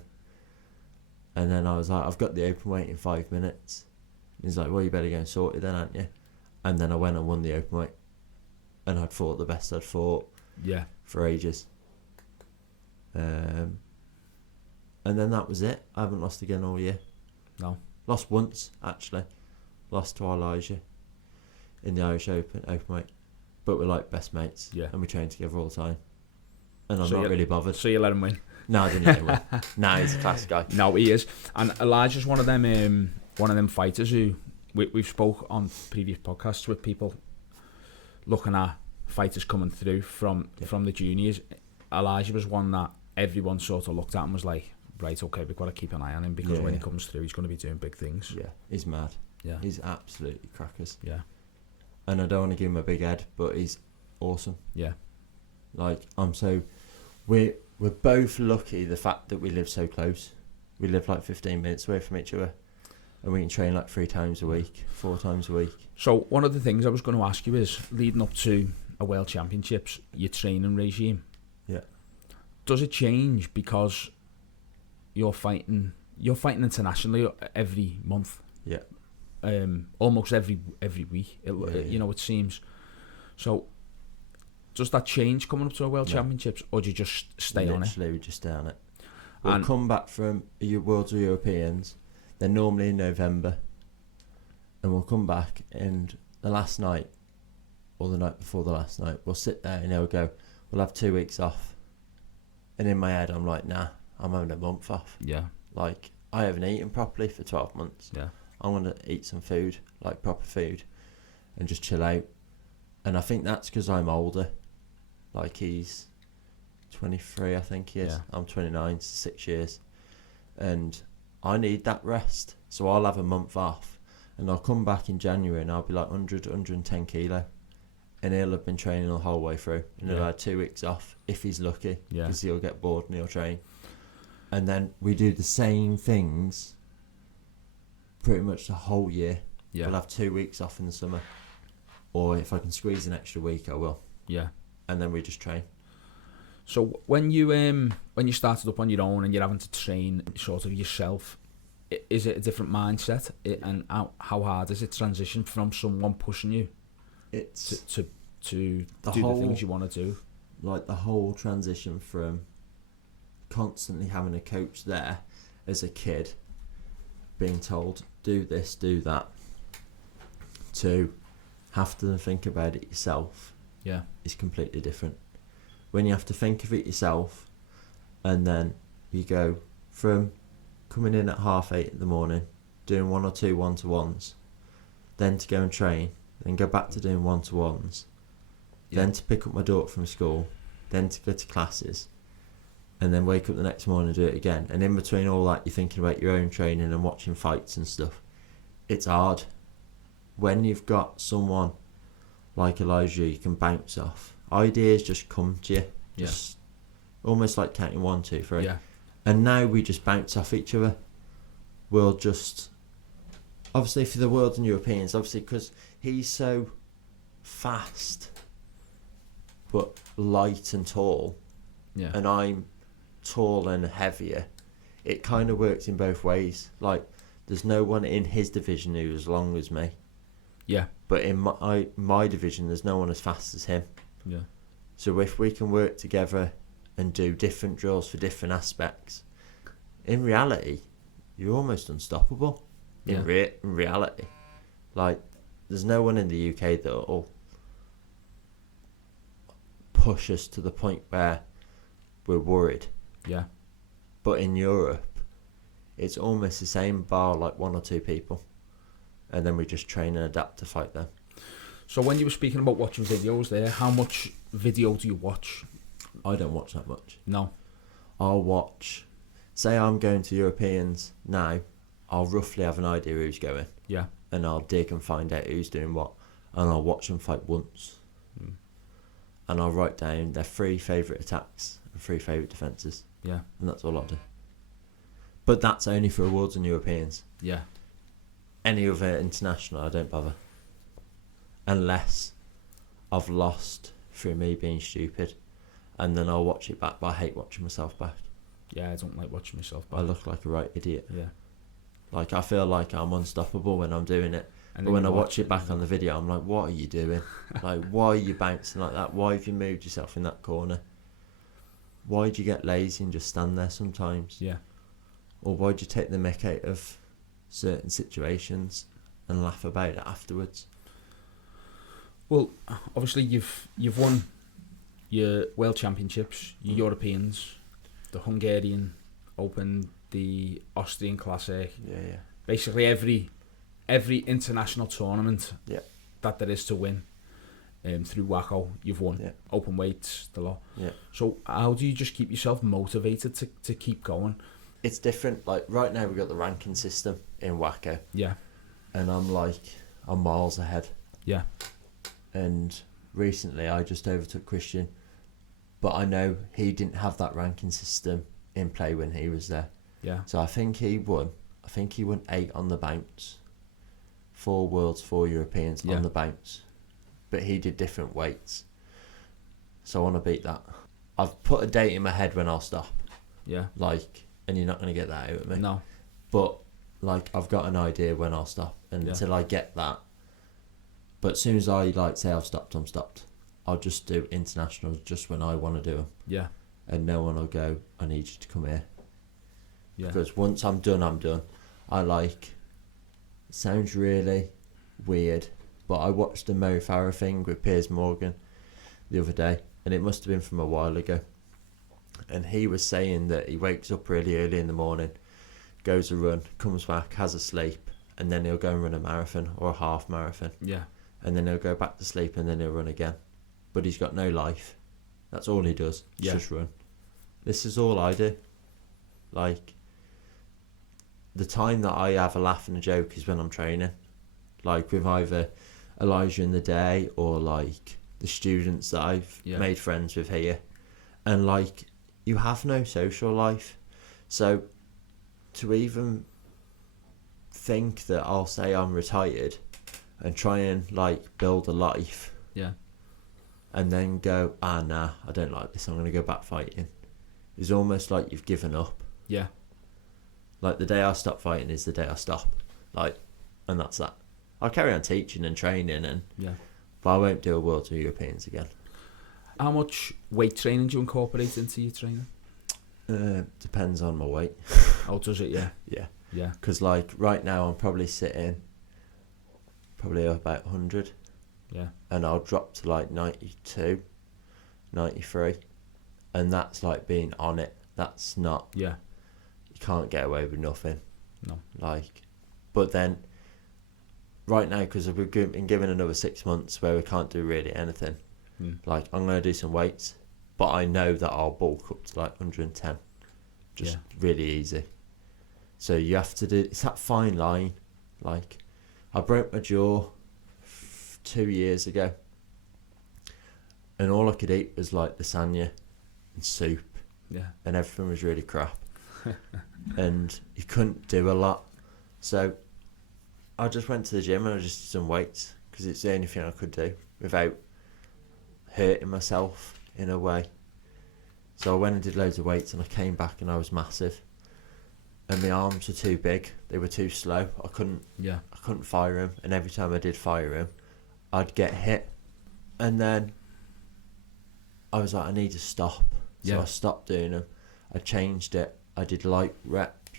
And then I was like, I've got the open weight in 5 minutes. He's like, well, you better go and sort it then, aren't you? And then I went and won the open weight. And I'd fought the best I'd fought for ages. And then that was it. I haven't lost again all year. No. Lost once, actually. Lost to Elijah in the Irish Open weight. But we're like best mates. Yeah. And we train together all the time. And I'm not really bothered. So you let him win? No, I didn't let him win. Nah, he's a class guy. No, he is. And Elijah's one of them fighters who we've spoke on previous podcasts with people looking at fighters coming through from the juniors. Elijah was one that everyone sort of looked at and was like, right, okay, we've got to keep an eye on him because when he comes through, he's going to be doing big things. Yeah, he's mad. Yeah. He's absolutely crackers. Yeah. And I don't want to give him a big head, but he's awesome. Yeah. Like, we're both lucky the fact that we live so close. We live like 15 minutes away from each other, and we can train like 3 times a week, 4 times a week. So one of the things I was going to ask you is, leading up to a World Championships, your training regime. Yeah. Does it change because you're fighting internationally every month? Yeah. Almost every week. It seems. So, does that change coming up to a World Championships, or do you just stay on it? Literally, we just stay on it. We'll come back from Worlds or Europeans. They're normally in November, and we'll come back, and the last night, or the night before the last night, we'll sit there and he'll go, we'll have 2 weeks off. And in my head, I'm like, nah, I'm having a month off. Yeah. Like, I haven't eaten properly for 12 months. Yeah. I want to eat some food, like proper food, and just chill out. And I think that's because I'm older. Like, he's 23, I think he is. Yeah. I'm 29, so 6 years. And I need that rest. So I'll have a month off. And I'll come back in January and I'll be like 100, 110 kilo. And he'll have been training the whole way through. And he'll have 2 weeks off, if he's lucky. Because he'll get bored and he'll train. And then we do the same things pretty much the whole year. Yeah. We'll have 2 weeks off in the summer. Or if I can squeeze an extra week, I will. Yeah. And then we just train. So when you started up on your own and you're having to train sort of yourself, is it a different mindset? And how hard is it transition from someone pushing you to do the things you want to do? Like the whole transition from constantly having a coach there as a kid, being told do this, do that, to have to think about it yourself. Yeah, is completely different. When you have to think of it yourself, and then you go from coming in at 8:30 in the morning, doing 1 or 2 one-to-ones, then to go and train, then go back to doing one-to-ones, then to pick up my daughter from school, then to go to classes, and then wake up the next morning and do it again. And in between all that, you're thinking about your own training and watching fights and stuff. It's hard. When you've got someone like Elijah you can bounce off, ideas just come to you. Just almost like counting 1, 2, 3. Yeah. And now we just bounce off each other. We'll just, obviously for the World and Europeans, obviously because he's so fast but light and tall, and I'm tall and heavier, it kind of works in both ways. Like, there's no one in his division who's as long as me. Yeah. But in my division, there's no one as fast as him. Yeah. So if we can work together and do different drills for different aspects, in reality, you're almost unstoppable. In reality, like, there's no one in the UK that will push us to the point where we're worried. Yeah. But in Europe, it's almost the same, bar like 1 or 2 people. And then we just train and adapt to fight them. So when you were speaking about watching videos there, how much video do you watch? I don't watch that much. No. I'll watch, say I'm going to Europeans now, I'll roughly have an idea who's going. Yeah. And I'll dig and find out who's doing what. And I'll watch them fight once. And I'll write down their 3 favourite attacks and 3 favourite defences. Yeah. And that's all I'll do. But that's only for awards and Europeans. Yeah. Any other international, I don't bother. Unless I've lost through me being stupid. And then I'll watch it back, but I hate watching myself back. Yeah, I don't like watching myself back. I look like a right idiot. Yeah. Like, I feel like I'm unstoppable when I'm doing it. But when I watch it back on the video, I'm like, what are you doing? Like, why are you bouncing like that? Why have you moved yourself in that corner? Why do you get lazy and just stand there sometimes? Yeah. Or why do you take the mick out of certain situations and laugh about it afterwards? Well, obviously you've won your World Championships, your Europeans, the Hungarian Open, the Austrian Classic. Yeah. Basically every international tournament that there is to win through WAKO, you've won. Yeah. Open weights, the lot. Yeah. So how do you just keep yourself motivated to keep going? It's different. Like, right now we've got the ranking system in WAKO. Yeah. And I'm miles ahead. Yeah. And recently I just overtook Christian, but I know he didn't have that ranking system in play when he was there. Yeah. So I think he won 8 on the bounce, 4 Worlds, 4 Europeans on the bounce, but he did different weights. So I want to beat that. I've put a date in my head when I'll stop. Yeah. Like, and you're not going to get that out of me. No. But like I've got an idea when I'll stop, and until I get that. But as soon as I like say I've stopped, I'm stopped. I'll just do internationals just when I want to do them. Yeah. And no one will go, I need you to come here. Yeah. Because once I'm done, I'm done. It sounds really weird, but I watched the Mo Farah thing with Piers Morgan the other day, and it must have been from a while ago. And he was saying that he wakes up really early in the morning, goes a run, comes back, has a sleep, and then he'll go and run a marathon or a half marathon. Yeah. And then he'll go back to sleep, and then he'll run again. But he's got no life. That's all he does. Just run. This is all I do. Like, the time that I have a laugh and a joke is when I'm training. Like, with either Elijah in the day or, like, the students that I've made friends with here. And, like, you have no social life. So, to even think that I'll say I'm retired and try and, like, build a life. Yeah. And then go, nah, I don't like this, I'm going to go back fighting. It's almost like you've given up. Yeah. Like, the day I stop fighting is the day I stop. Like, and that's that. I'll carry on teaching and training, but I won't do a World Europeans again. How much weight training do you incorporate into your training? Depends on my weight. Oh, does it? Yeah. Yeah. Yeah. Because, like, right now I'm probably sitting about 100. Yeah. And I'll drop to, like, 92, 93. And that's, like, being on it. That's not... Yeah. You can't get away with nothing. No. Like, but then, right now, because we've been given another 6 months where we can't do really anything, like, I'm going to do some weights, but I know that I'll bulk up to, like, 110. Just really easy. So you have to do... It's that fine line. Like, I broke my jaw 2 years ago, and all I could eat was, like, lasagna and soup. Yeah. And everything was really crap. And you couldn't do a lot. So I just went to the gym and I just did some weights because it's the only thing I could do without hurting myself in a way. So I went and did loads of weights, and I came back and I was massive. And my arms were too big. They were too slow. I couldn't fire them. And every time I did fire them, I'd get hit. And then I was like, I need to stop. So I stopped doing them. I changed it. I did light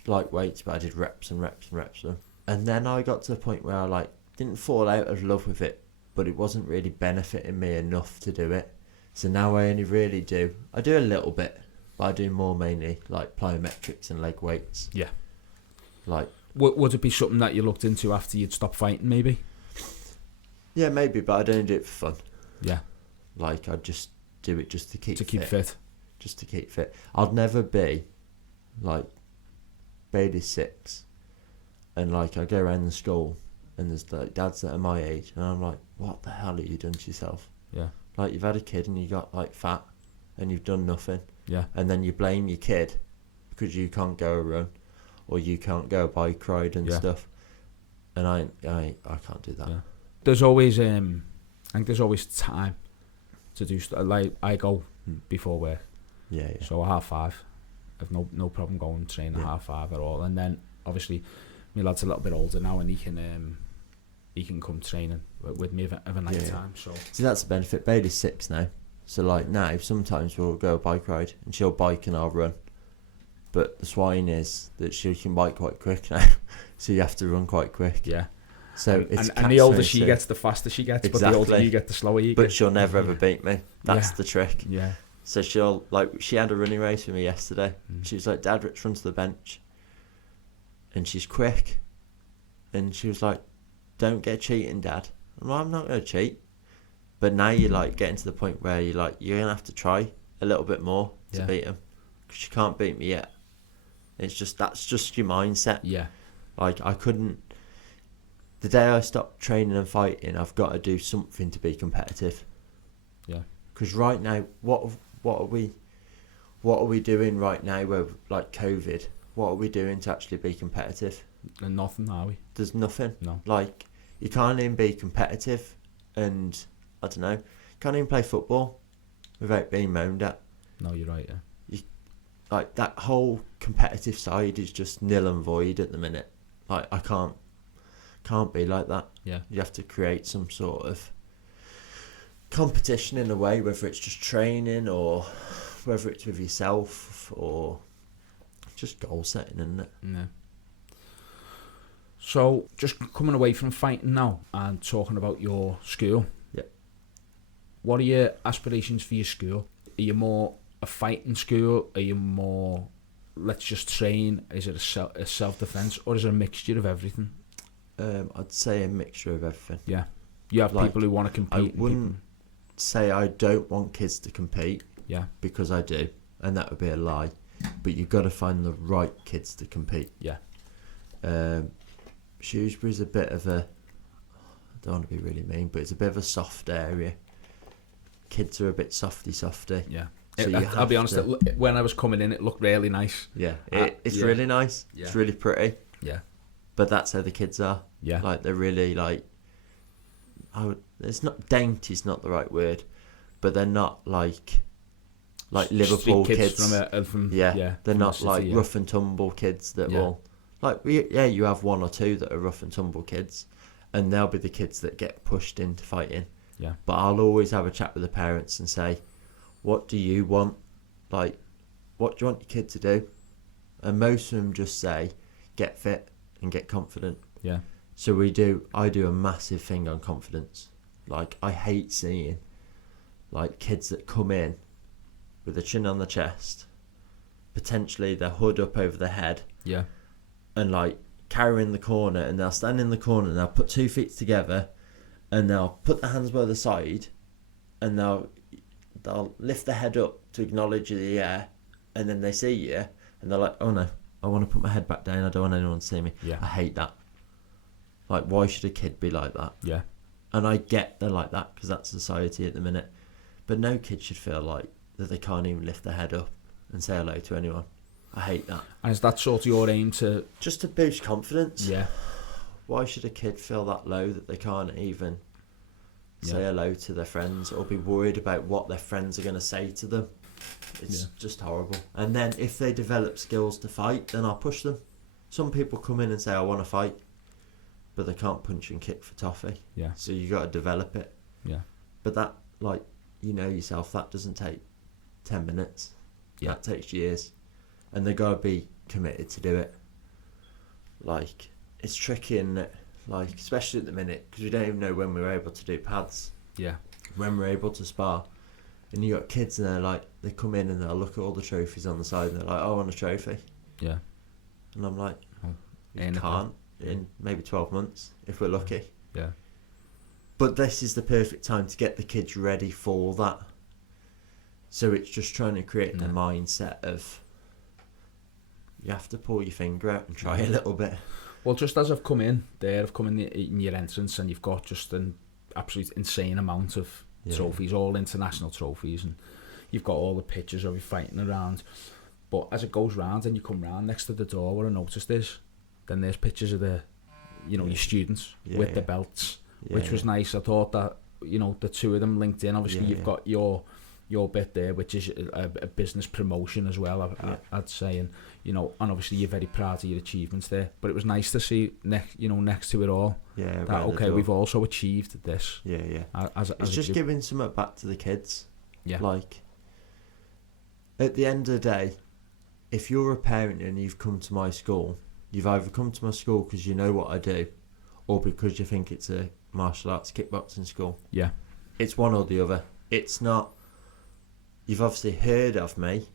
weights, but I did reps and reps and reps of them. And then I got to the point where I, like, didn't fall out of love with it, but it wasn't really benefiting me enough to do it. So now I only really do... I do a little bit, but I do more mainly, like, plyometrics and leg weights. Yeah. Like... Would it be something that you looked into after you'd stopped fighting, maybe? Yeah, maybe, but I don't do it for fun. Yeah. Like, I just do it just to keep fit. Just to keep fit. I'd never be, like, Bailey 6, and, like, I go around the school, and there's, like, dads that are my age, and I'm like, what the hell have you done to yourself? Yeah. Like, you've had a kid and you got, like, fat, and you've done nothing. Yeah. And then you blame your kid because you can't go a run, or you can't go a bike ride and stuff. And I can't do that. Yeah. There's always I think there's always time to do stuff. Like, I go before work. Yeah. So 5:30, I've no problem going and training at 5:30 at all. And then obviously my lad's a little bit older now, and he can come training with me of a night time. So see, that's the benefit. Bailey's 6 now, so, like, now sometimes we'll go a bike ride and she'll bike and I'll run. But the swine is that she can bike quite quick now, so you have to run quite quick. Yeah. So it's and the older she gets, the faster she gets. Exactly. But the older you get, the slower you get. But she'll never ever beat me. That's the trick. Yeah. So she'll, like, she had a running race with me yesterday. She was like, Dad, let's run to the bench. And she's quick. And she was like, don't get cheating, Dad. I'm like, I'm not going to cheat. But now you're, like, getting to the point where you're like, you're going to have to try a little bit more to beat him. Because she can't beat me yet. It's just, that's just your mindset. Yeah. Like, I couldn't... The day I stop training and fighting, I've got to do something to be competitive. Yeah. Because right now, what are we doing right now with, like, COVID? What are we doing to actually be competitive? And nothing, are we? There's nothing. No. Like, you can't even be competitive, and I don't know, you can't even play football without being moaned at. No, you're right. Yeah. Like, that whole competitive side is just nil and void at the minute. Like, I can't be like that. Yeah. You have to create some sort of competition in a way, whether it's just training or whether it's with yourself or just goal setting, isn't it? Yeah. So, just coming away from fighting now and talking about your school. Yeah. What are your aspirations for your school? Are you more a fighting school? Are you more, let's just train? Is it a self-defence, or is it a mixture of everything? I'd say a mixture of everything. Yeah. You have Like, people who want to compete. I wouldn't say I don't want kids to compete. Yeah. Because I do, and that would be a lie. But you've got to find the right kids to compete. Yeah. Shrewsbury's a bit of a, I don't want to be really mean, but it's a bit of a soft area. Kids are a bit softy. Yeah. So I'll be honest, when I was coming in, it looked really nice. Yeah, it's really nice. Yeah. It's really pretty. Yeah. But that's how the kids are. Yeah. Like, they're really, like, it's not, dainty's not the right word, but they're not like Liverpool Street kids. From They're from not the city, like yeah. rough and tumble kids that will, like, you have one or two that are rough and tumble kids, and they'll be the kids that get pushed into fighting. Yeah. But I'll always have a chat with the parents and say, what do you want? Like, what do you want your kid to do? And most of them just say, get fit and get confident. Yeah. So I do a massive thing on confidence. Like, I hate seeing, like, kids that come in with a chin on the chest, potentially their hood up over their head. Yeah. And, like, carrying the corner, and they'll stand in the corner and they'll put 2 feet together and they'll put their hands by the side and they'll lift their head up to acknowledge the air, and then they see you and they're like, oh no, I want to put my head back down, I don't want anyone to see me. Yeah. I hate that. Like, why should a kid be like that? Yeah. And I get they're like that because that's society at the minute, but no kid should feel like that they can't even lift their head up and say hello to anyone. I hate that. And is that sort of your aim to... Just to boost confidence. Yeah. Why should a kid feel that low that they can't even say hello to their friends or be worried about what their friends are going to say to them? It's just horrible. And then if they develop skills to fight, then I'll push them. Some people come in and say, I want to fight, but they can't punch and kick for toffee. Yeah. So you got to develop it. Yeah. But that, like, you know yourself, that doesn't take 10 minutes. Yeah. That takes years. And they got to be committed to do it. Like, it's tricky, isn't it? Like, especially at the minute, because we don't even know when we're able to do pads. Yeah. When we're able to spar. And you got kids and they're like, they come in and they'll look at all the trophies on the side and they're like, oh, I want a trophy. Yeah. And I'm like, you Ain't can't in maybe 12 months if we're lucky. Yeah. But this is the perfect time to get the kids ready for that. So it's just trying to create the mindset of, you have to pull your finger out and try a little bit. Well, just as I've come in in your entrance, and you've got just an absolute insane amount of trophies, all international trophies, and you've got all the pictures of you fighting around. But as it goes round and you come round next to the door where I noticed is, then there's pictures of the, your students with the belts, which was nice. I thought that, the two of them linked in. Obviously, you've got your bit there, which is a business promotion as well, I'd say, and and obviously you're very proud of your achievements there. But it was nice to see next to it all, that we've also achieved this. It's just giving something back to the kids. Yeah. Like, at the end of the day, if you're a parent and you've come to my school, you've either come to my school because you know what I do, or because you think it's a martial arts kickboxing school. Yeah. It's one or the other. It's not. You've obviously heard of me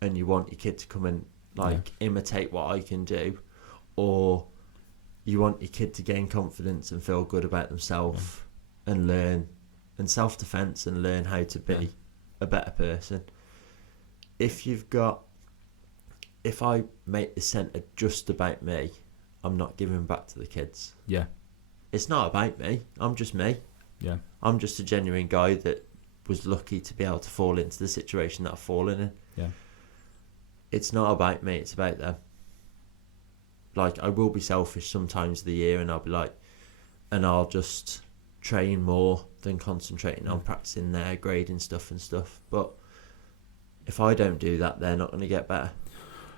and you want your kid to come and imitate what I can do, or you want your kid to gain confidence and feel good about themselves and learn, and self-defense, and learn how to be a better person. If I make the centre just about me, I'm not giving back to the kids. Yeah. It's not about me. I'm just me. Yeah. I'm just a genuine guy that was lucky to be able to fall into the situation that I've fallen in. Yeah. It's not about me, it's about them. Like, I will be selfish sometimes of the year, and I'll be like, and I'll just train more than concentrating on practicing their grading stuff and stuff. But if I don't do that, they're not going to get better.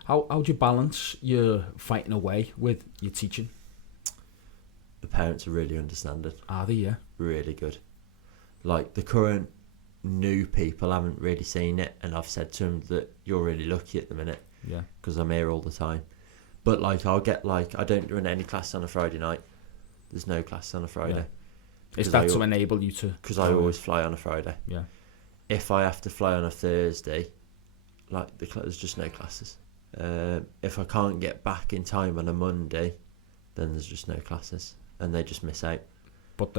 How do you balance your fighting away with your teaching? The parents are really understanding. Are they? Yeah. Really good. Like the current new people haven't really seen it, and I've said to them that you're really lucky at the minute. Yeah. Because I'm here all the time. But like I'll get like, I don't run any class on a Friday night. There's no class on a Friday. Yeah. Is that to enable you to? Because I always fly on a Friday. Yeah. If I have to fly on a Thursday, like there's just no classes. If I can't get back in time on a Monday, then there's just no classes, and they just miss out. But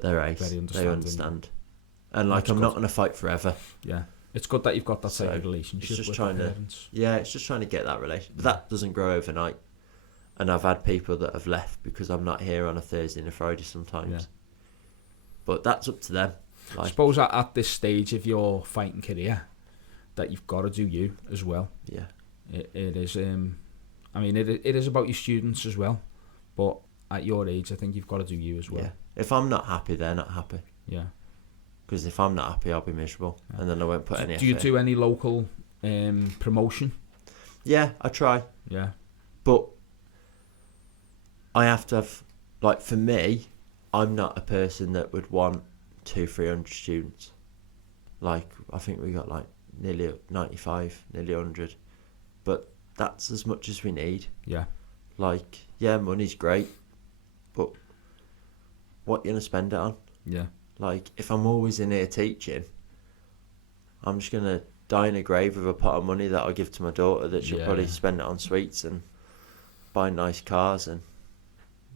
they're ace. They understand. And like, I'm not going to fight forever. Yeah. It's good that you've got that type of relationship with the parents. Yeah, it's just trying to get that relationship. But that doesn't grow overnight. And I've had people that have left because I'm not here on a Thursday and a Friday sometimes. Yeah. But that's up to them. Like, I suppose at this stage of your fighting career, that you've got to do you as well. Yeah. It is. I mean, it is about your students as well. But at your age, I think you've got to do you as well. Yeah. If I'm not happy, they're not happy. Yeah. Because if I'm not happy, I'll be miserable, and then I won't put any effort. Do you do any local promotion? Yeah, I try. Yeah. But I have to have, like, for me, I'm not a person that would want 200-300 students. Like, I think we got like nearly 95, nearly 100. But that's as much as we need. Yeah. Like, yeah, money's great, but what you going to spend it on? Yeah. Like, if I'm always in here teaching, I'm just going to die in a grave with a pot of money that I'll give to my daughter that she'll probably spend it on sweets and buy nice cars. And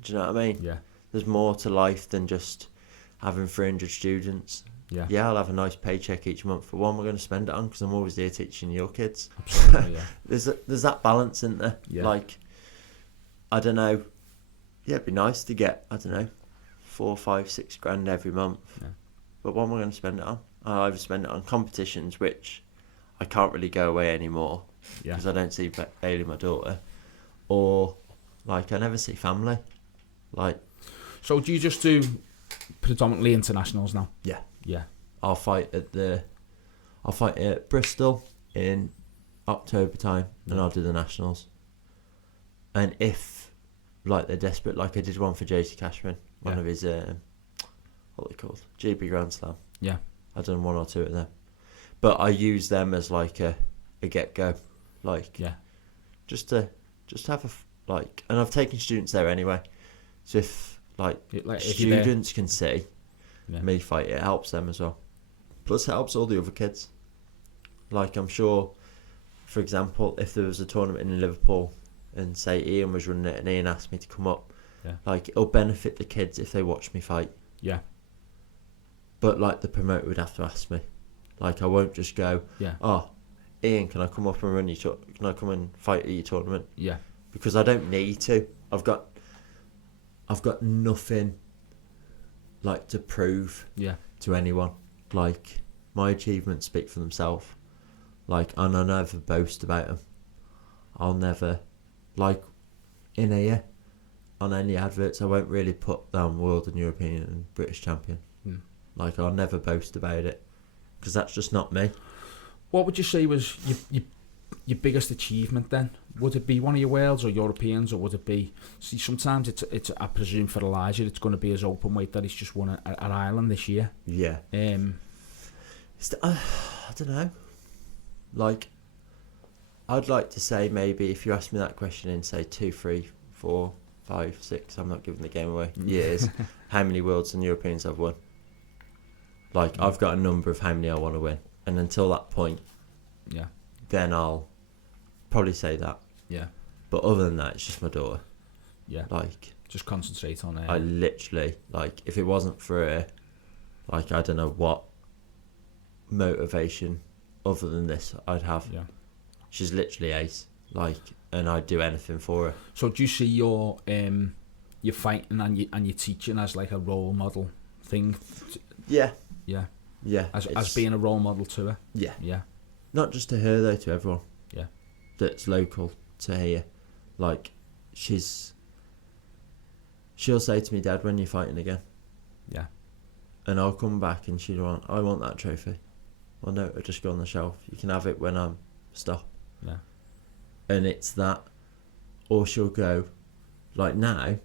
do you know what I mean? Yeah. There's more to life than just having 300 students. Yeah. Yeah, I'll have a nice paycheck each month, but what am I going to spend it on? Because I'm always there teaching your kids. Absolutely, yeah. There's that balance, isn't there? Yeah. Like, I don't know. Yeah, it'd be nice to get, I don't know, 4, 5, 6 grand every month. Yeah. But what am I going to spend it on? I'll either spend it on competitions, which I can't really go away anymore because I don't see Bailey, my daughter, or like I never see family. Like, so do you just do predominantly internationals now? Yeah. Yeah. I'll fight at Bristol in October time, and I'll do the nationals. And if like they're desperate, like I did one for JT Cashman, one of his what are they called? GB Grand Slam. Yeah. I've done 1 or 2 of them, but I use them as like a get go, like just to have like, and I've taken students there anyway, so if students can see me fight, it helps them as well. Plus, it helps all the other kids. Like, I'm sure, for example, if there was a tournament in Liverpool and say Ian was running it and Ian asked me to come up, like, it'll benefit the kids if they watch me fight. Yeah. But like, the promoter would have to ask me. Like, I won't just go, oh, Ian, can I come up and run your can I come and fight at your tournament? Yeah. Because I don't need to. I've got nothing like to prove to anyone. Like, my achievements speak for themselves. Like, and I never boast about them. I'll never, like, in here on any adverts, I won't really put down World and European and British Champion. Like, I'll never boast about it because that's just not me. What would you say was your biggest achievement then? Would it be one of your Worlds or Europeans, or would it be? See, sometimes it's I presume for Elijah it's going to be his open weight that he's just won at Ireland this year. Yeah. I don't know. Like, I'd like to say maybe if you asked me that question in say 2, 3, 4, 5, 6, I'm not giving the game away, years, how many Worlds and Europeans I've won. Like, I've got a number of how many I want to win, and until that point, then I'll probably say that. Yeah. But other than that, it's just my daughter. Yeah. Like, just concentrate on it. I literally, like, if it wasn't for her, like, I don't know what motivation other than this I'd have. Yeah. She's literally ace. Like, and I'd do anything for her. So do you see your fighting and your teaching as like a role model thing? Yeah. Yeah. Yeah. As being a role model to her? Yeah. Yeah. Not just to her though, to everyone. Yeah. That's local to here. Like, she'll say to me, Dad, when you're fighting again? Yeah. And I'll come back and I want that trophy. Well, no, it'll just go on the shelf. You can have it when I'm stopped. Yeah. And it's that, or she'll go, like now,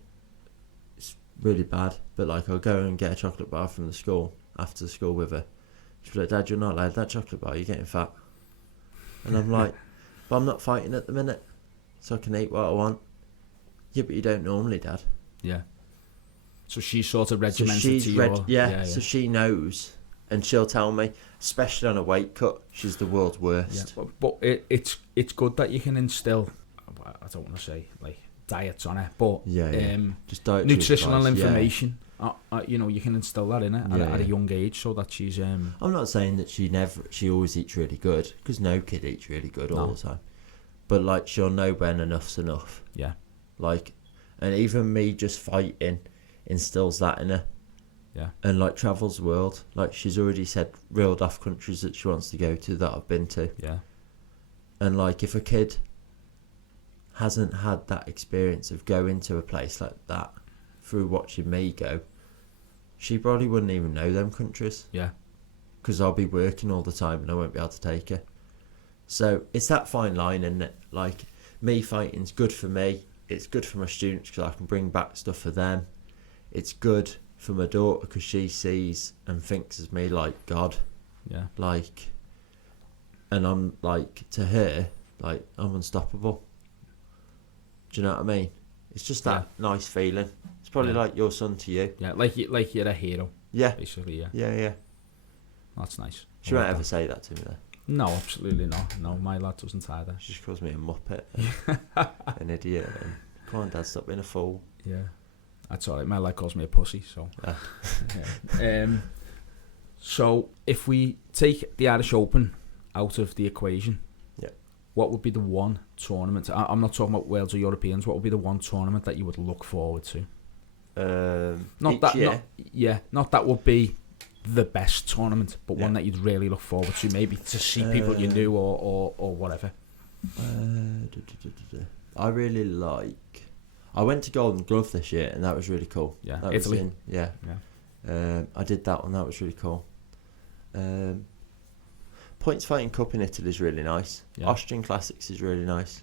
it's really bad, but like I'll go and get a chocolate bar from the school after school with her. She'll be like, Dad, you're not allowed that chocolate bar, you're getting fat. And I'm like, but I'm not fighting at the minute, so I can eat what I want. Yeah, but you don't normally, Dad. Yeah. So she's sort of regimented to your... Yeah, so she knows, and she'll tell me, especially on a weight cut, she's the world's worst. Yeah, but it's good that you can instill, I don't want to say like diets on her, but just dietary nutritional advice, information. You know, you can instill that in her at a young age, so that she's. I'm not saying that she always eats really good, because no kid eats really good all the time, but like she'll know when enough's enough. Yeah. Like, and even me just fighting instills that in her. Yeah. And like travels the world. Like she's already said reeled off countries that she wants to go to that I've been to. Yeah. And like if a kid hasn't had that experience of going to a place like that through watching me go, she probably wouldn't even know them countries. Yeah. Because I'll be working all the time and I won't be able to take her. So it's that fine line, isn't it? Like me fighting's good for me. It's good for my students because I can bring back stuff for them. It's good for my daughter because she sees and thinks of me like God. Yeah. Like, and I'm like, to her, like, I'm unstoppable. Do you know what I mean? It's just that nice feeling. It's probably like your son to you. Yeah, like you're a hero. Yeah. Basically, yeah. Yeah. That's nice. She won't ever say that to me though. No, absolutely not. No, my lad doesn't either. She just calls me a muppet, an idiot, and come on, Dad, stop being a fool. Yeah, that's alright. My lad calls me a pussy, so. So if we take the Irish Open out of the equation, what would be the one tournament? I'm not talking about Worlds or Europeans. What would be the one tournament that you would look forward to? Not that would be the best tournament, but one that you'd really look forward to, maybe to see people you knew or whatever. I really like. I went to Golden Glove this year, and that was really cool. Yeah, that Italy. I did that one. That was really cool. Points Fighting Cup in Italy is really nice. Yeah. Austrian Classics is really nice.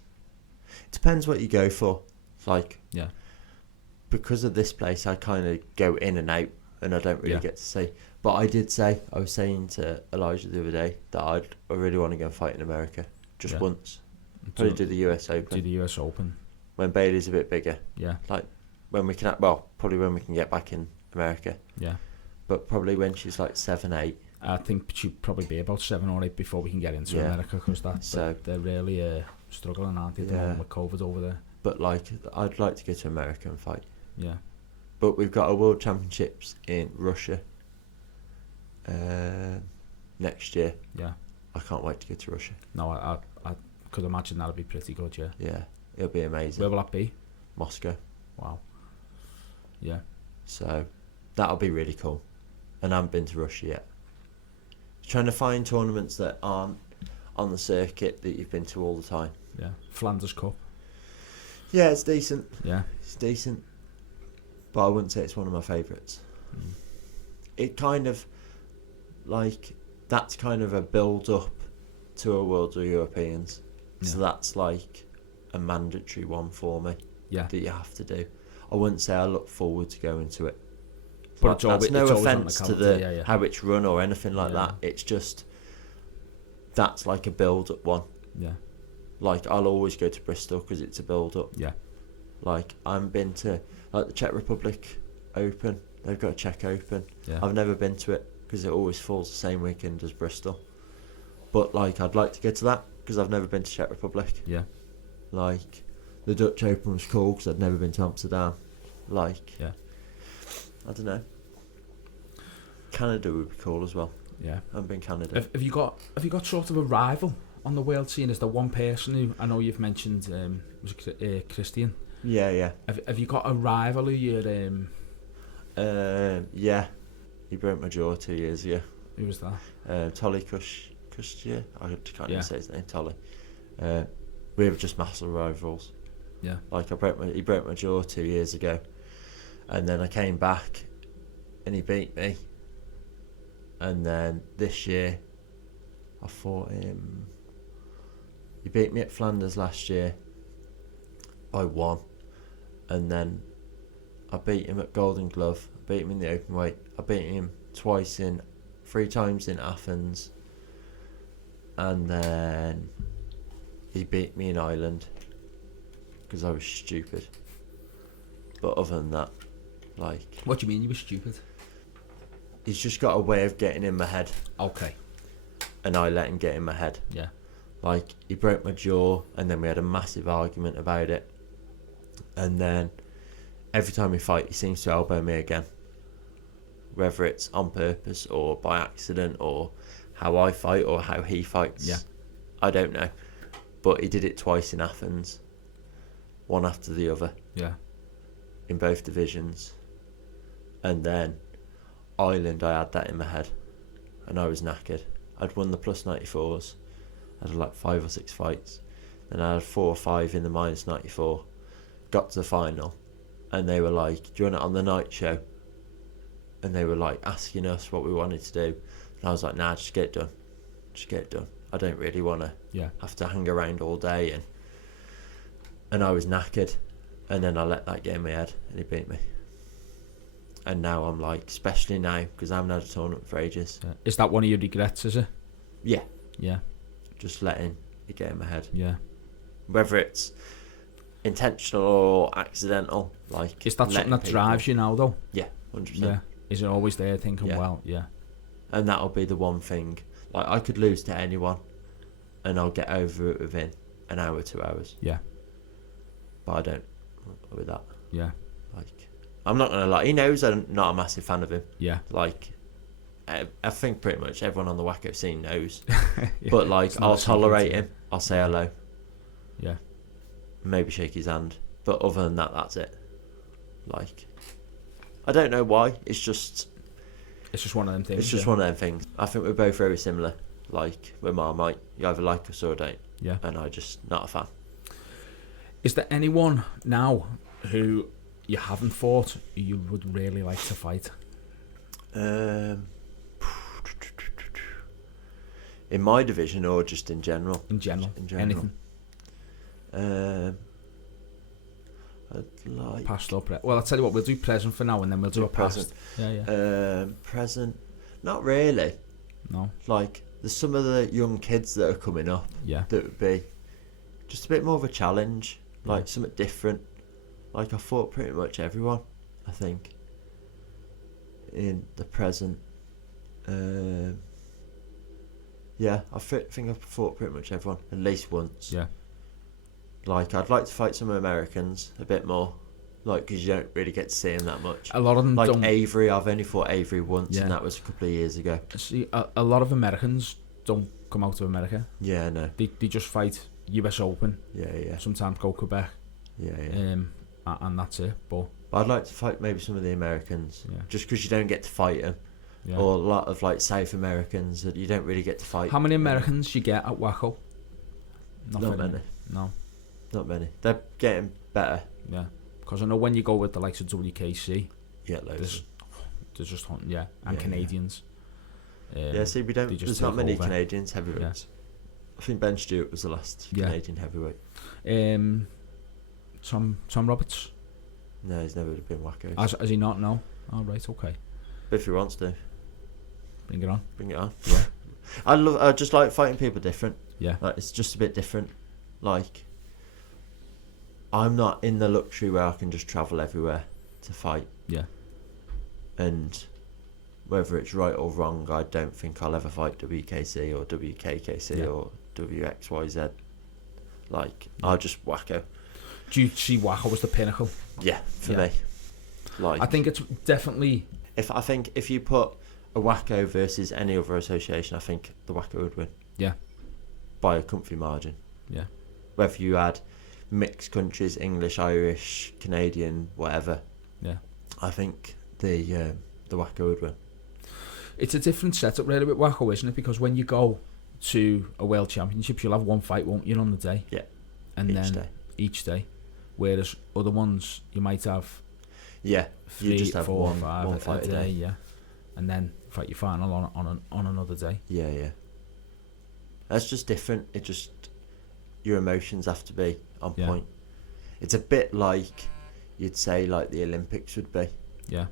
It depends what you go for. Like, because of this place, I kind of go in and out, and I don't really get to see. But I was saying to Elijah the other day that I really want to go and fight in America just once. Probably do the US Open. Do the US Open when Bailey's a bit bigger. Yeah. Like when we can, probably when we can get back in America. Yeah. But probably when she's like 7, 8. I think she'd probably be about 7 or 8 before we can get into America, because they're really struggling, aren't they, at the moment with COVID over there. But like, I'd like to go to America and fight. Yeah. But we've got a World Championships in Russia next year. Yeah. I can't wait to go to Russia. No, I could imagine that'll be pretty good, yeah. Yeah, it'll be amazing. Where will that be? Moscow. Wow. Yeah. So that'll be really cool. And I haven't been to Russia yet. Trying to find tournaments that aren't on the circuit that you've been to all the time. Yeah. Flanders Cup. Yeah, it's decent. Yeah. It's decent. But I wouldn't say it's one of my favourites. It kind of, like, that's kind of a build-up to a Worlds or Europeans. Yeah. So that's like a mandatory one for me that you have to do. I wouldn't say I look forward to going to it. But that's no offence to how it's run or anything like that. It's just, that's like a build-up one. Yeah. Like, I'll always go to Bristol because it's a build-up. Yeah. Like, I haven't been to, like, the Czech Republic Open. They've got a Czech Open. Yeah. I've never been to it because it always falls the same weekend as Bristol. But, like, I'd like to go to that because I've never been to Czech Republic. Yeah. Like, the Dutch Open was cool because I'd never been to Amsterdam. Like, I don't know. Canada would be cool as well. Yeah. I've been Canada. Have you got sort of a rival on the world scene? Is there one person who, I know you've mentioned, was it Christian? Yeah. Have you got a rival who you're... yeah. He broke my jaw 2 years ago. Who was that? Tolly Kushtia. I can't even say his name. Tolly. We were just massive rivals. Yeah. Like, he broke my jaw 2 years ago, and then I came back, and he beat me. And then this year, I fought him. he beat me at Flanders last year by 1, and then I beat him at Golden Glove. I beat him in the open weight. I beat him 3 times in Athens, and then he beat me in Ireland because I was stupid. But other than that, like... What do you mean you were stupid? He's just got a way of getting in my head. Okay. And I let him get in my head. Yeah. Like, he broke my jaw, and then we had a massive argument about it. And then every time we fight, he seems to elbow me again. Whether it's on purpose or by accident, or how I fight or how he fights. Yeah. I don't know. But he did it twice in Athens. One after the other. Yeah. In both divisions. And then Ireland, I had that in my head. And I was knackered. I'd won the plus 94s. I had like 5 or 6 fights. Then I had 4 or 5 in the minus 94. Got to the final. And they were like, do you want it on the night show? And they were like asking us what we wanted to do. And I was like, nah, just get it done. Just get it done. I don't really want to have to hang around all day. And I was knackered. And then I let that get in my head. And he beat me. And now I'm like, especially now, because I haven't had a tournament for ages. Yeah. Is that one of your regrets, is it? Yeah. Yeah. Just letting it get in my head. Yeah. Whether it's intentional or accidental, like... Is that something that drives you now, though? Yeah, 100%. Yeah. Is it always there thinking, Yeah. well, yeah. And that'll be the one thing. Like, I could lose to anyone, and I'll get over it within an hour, 2 hours. Yeah. But I don't with that. Yeah. Like, I'm not going to lie. He knows I'm not a massive fan of him. Yeah. Like, I think pretty much everyone on the WAKO scene knows. Yeah. But, like, I'll tolerate him. I'll say hello. Yeah. Maybe shake his hand. But other than that, that's it. Like, I don't know why. It's just one of them things. It's just one of them things. I think we're both very similar. Like, we're Marmite. You either like us or don't. Yeah. And I just not a fan. Is there anyone now who you haven't fought who you would really like to fight? In my division or just in general? In general. Anything. I'd like... Past or present? Well, I'll tell you what, we'll do present for now and then we'll do a present. past. Yeah. Present. Not really. No. Like, there's some of the young kids that are coming up. Yeah. That would be just a bit more of a challenge. Like, something different. Like, I fought pretty much everyone, I think, in the present. Yeah, I think I've fought pretty much everyone, at least once. Yeah. Like, I'd like to fight some Americans a bit more. Like, because you don't really get to see them that much. A lot of them like don't... Avery, I've only fought Avery once, and that was a couple of years ago. See, a lot of Americans don't come out to America. Yeah, no. They just fight US Open. Yeah. Sometimes go Quebec. Yeah. And that's it. But I'd like to fight maybe some of the Americans. Yeah. Just because you don't get to fight them. Yeah. Or a lot of, like, South Americans that you don't really get to fight. How many Americans you get at WAKO? Not many. No. Not many. They're getting better. Yeah. Because I know when you go with the likes of WKC, you get loads. There's just hunting, and Canadians. See, we don't. There's not many Canadians heavyweights. I think Ben Stewart was the last Canadian heavyweight. Tom Roberts. No, he's never been WAKO. Has he not? No. Oh, right. Okay. But if he wants to, bring it on. Bring it on. Yeah. I just like fighting people different. Yeah. Like, it's just a bit different. Like, I'm not in the luxury where I can just travel everywhere to fight. Yeah. And whether it's right or wrong, I don't think I'll ever fight WKC or WKKC or WXYZ. Like, I'll just WAKO. Do you see WAKO as the pinnacle? Yeah, for me. Like, I think it's definitely... If you put a WAKO versus any other association, I think the WAKO would win. Yeah. By a comfy margin. Yeah. Whether you had mixed countries, English, Irish, Canadian, whatever. Yeah. I think the WAKO would win. It's a different setup really with WAKO, isn't it? Because when you go to a World Championships, you'll have one fight, won't you, on the day? Yeah. And each day. Whereas other ones, you might have... Yeah. 3, you just have 4, 5 one fight a day. Yeah. And then fight your final on another day. Yeah. That's just different. your emotions have to be on Yeah. point. It's a bit like you'd say like the Olympics would be. Yeah.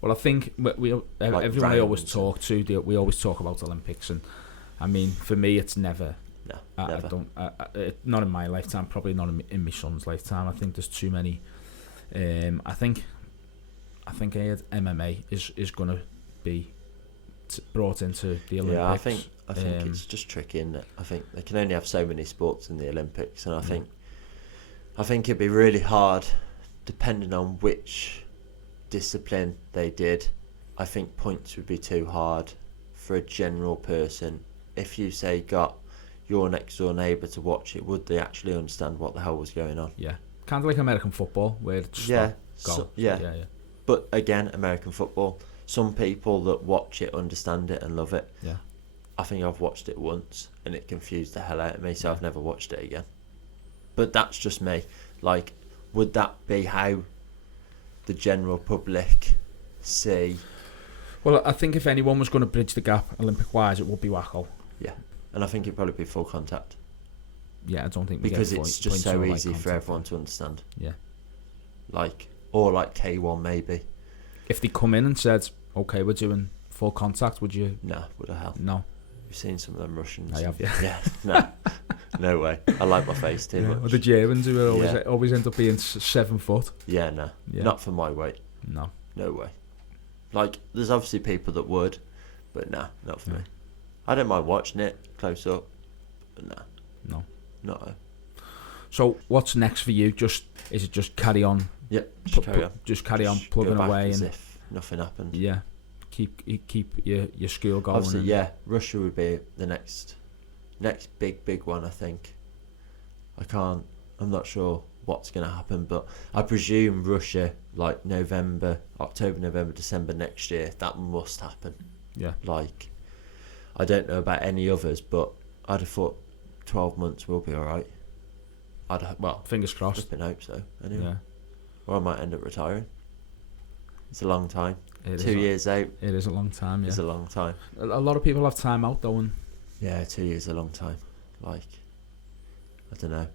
Well, I think everyone I always talk to, we always talk about Olympics, and I mean, for me, it's never. No, I don't. Not in my lifetime. Probably not in my son's lifetime. I think there's too many. I think MMA is going to be brought into the Olympics. Yeah, I think it's just tricky, isn't it? I think they can only have so many sports in the Olympics, and I think it'd be really hard, depending on which discipline they did. I think points would be too hard for a general person. If you say got your next door neighbour to watch it, would they actually understand what the hell was going on? Yeah, kind of like American football, where it's just go. Yeah. But again, American football, some people that watch it understand it and love it. Yeah. I think I've watched it once and it confused the hell out of me, so I've never watched it again. But that's just me. Like, would that be how the general public see? Well, I think if anyone was going to bridge the gap Olympic-wise, it would be WAKO. Yeah, and I think it'd probably be full contact. Yeah, I don't think we because get it's just so easy for everyone to understand. Yeah. Or like K1 maybe. If they come in and said, "Okay, we're doing full contact," would you? Nah, would I help? No. You've seen some of them Russians. I have, yeah. Yeah, no, no way. I like my face too much. Well, the Germans who always end up being 7 foot. Yeah, no, not for my weight. No way. Like, there's obviously people that would, but nah, not for me. I don't mind watching it close up, but nah. No. So what's next for you? Is it just carry on? Yeah, just carry on plugging away as and if nothing happened. Yeah, keep your school going. Obviously, Russia would be the next big one. I think. I'm not sure what's going to happen, but I presume Russia, like October, November, December next year, that must happen. Yeah. Like, I don't know about any others, but I'd have thought 12 months will be all right. Fingers crossed. Just been hope so. Anyway. Yeah. Or I might end up retiring. It's a long time. 2 years out. It is a long time. Yeah. It's a long time. A lot of people have time out though, and yeah, 2 years is a long time. Like, I don't know.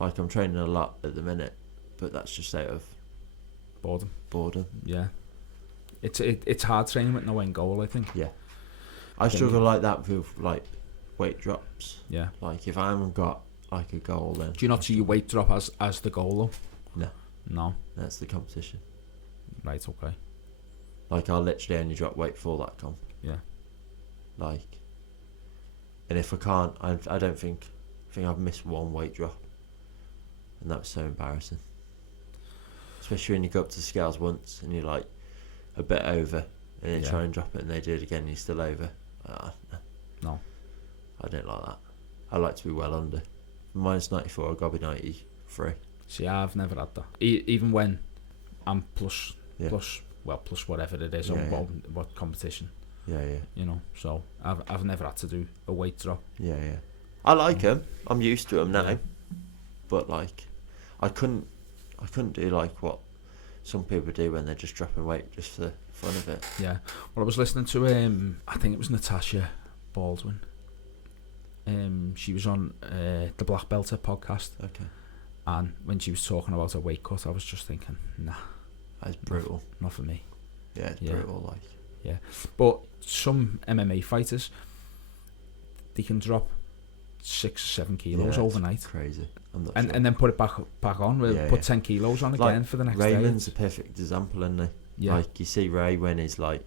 Like, I'm training a lot at the minute, but that's just out of boredom. Yeah. It's hard training with no end goal, I think. Yeah. I struggle like that with like weight drops. Yeah. Like, if I haven't got like a goal, then do you not see your weight drop as the goal though? No. That's the competition. Right. Okay. Like, I'll literally only drop weight for that comp. Yeah. Like, and if I can't, I don't think I've missed one weight drop, and that was so embarrassing. Especially when you go up to the scales once and you're like a bit over, and then try and drop it, and they do it again, and you're still over. No. I don't like that. I like to be well under. Minus 94, I've got to be 93. See, I've never had that. Even when I'm plus whatever it is, what competition. Yeah. You know, so I've never had to do a weight drop. Yeah. I like them. I'm used to them now. Yeah. But like, I couldn't do like what some people do when they're just dropping weight just for the fun of it. Yeah. Well, I was listening to I think it was Natasha Baldwin. She was on the Black Belter podcast. Okay. And when she was talking about her weight cut, I was just thinking, nah, that's brutal. Not for me. Yeah, it's brutal. Like, yeah, but some MMA fighters, they can drop 6 or 7 kilos overnight. Crazy. I'm not and sure. And then put it back on. Put 10 kilos on again like, for the next day. Raymond's a perfect example, isn't he? Yeah. Like, you see Ray when he's like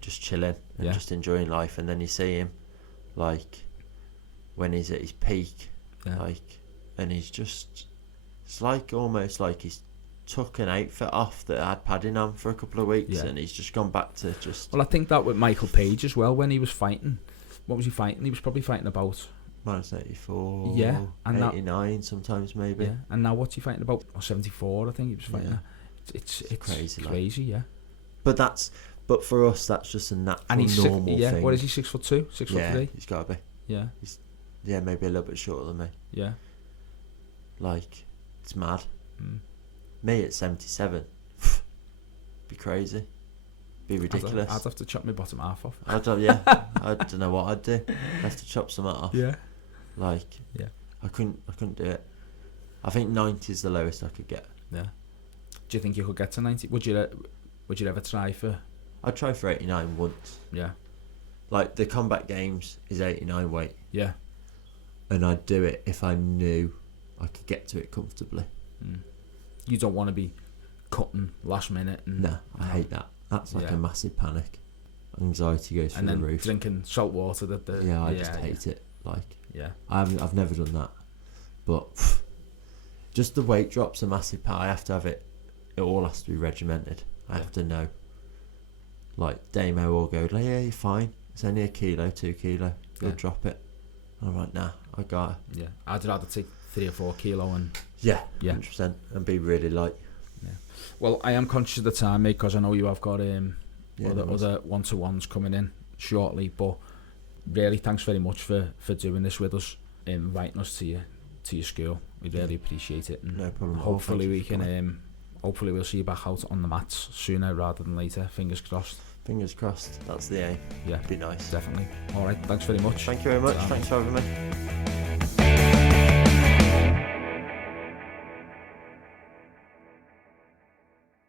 just chilling and just enjoying life, and then you see him like when he's at his peak, like, and he's just, it's like almost like he's took an outfit off that had padding on for a couple of weeks, and he's just gone back to just. Well, I think that with Michael Page as well, when he was fighting. What was he fighting? He was probably fighting about minus 84, and 89 sometimes maybe. Yeah, and now what's he fighting about? 74, I think he was fighting. It's crazy, yeah. But for us, that's just a natural, and he's normal thing. What is he? 6'2", 6'3"? He's got to be. Yeah. Maybe a little bit shorter than me. Yeah. Like, it's mad. Me at 77, be crazy, be ridiculous. I'd have to chop my bottom half off. I don't know what I'd do. I'd have to chop some off. Yeah. Like, I couldn't do it. I think 90 is the lowest I could get. Yeah. Do you think you could get to 90? Would you ever try for? I'd try for 89 once. Yeah. Like the combat games is 89 weight. Yeah. And I'd do it if I knew I could get to it comfortably. You don't want to be cutting last minute. No, I hate that. That's like a massive panic. Anxiety goes through the roof. And then drinking salt water. I just hate it. Like, yeah, I've never done that. But just the weight drops are massive part. I have to have it. It all has to be regimented. I have to know. Like Damo will go, like, yeah, you're fine. It's only 1 kilo, 2 kilo. You'll drop it. And I'm like, nah, I got it. Yeah, I'd rather take 3 or 4 kilo and 100%, and be really light. Yeah. Well, I am conscious of the time, mate, because I know you have got other one-to-ones coming in shortly. But really, thanks very much for doing this with us, inviting us to your school. We really appreciate it. And no problem. Hopefully we can. Hopefully we'll see you back out on the mats sooner rather than later. Fingers crossed. Fingers crossed. That's the aim. Yeah. Be nice. Definitely. All right. Thanks very much. Thank you very much. Thanks for having me.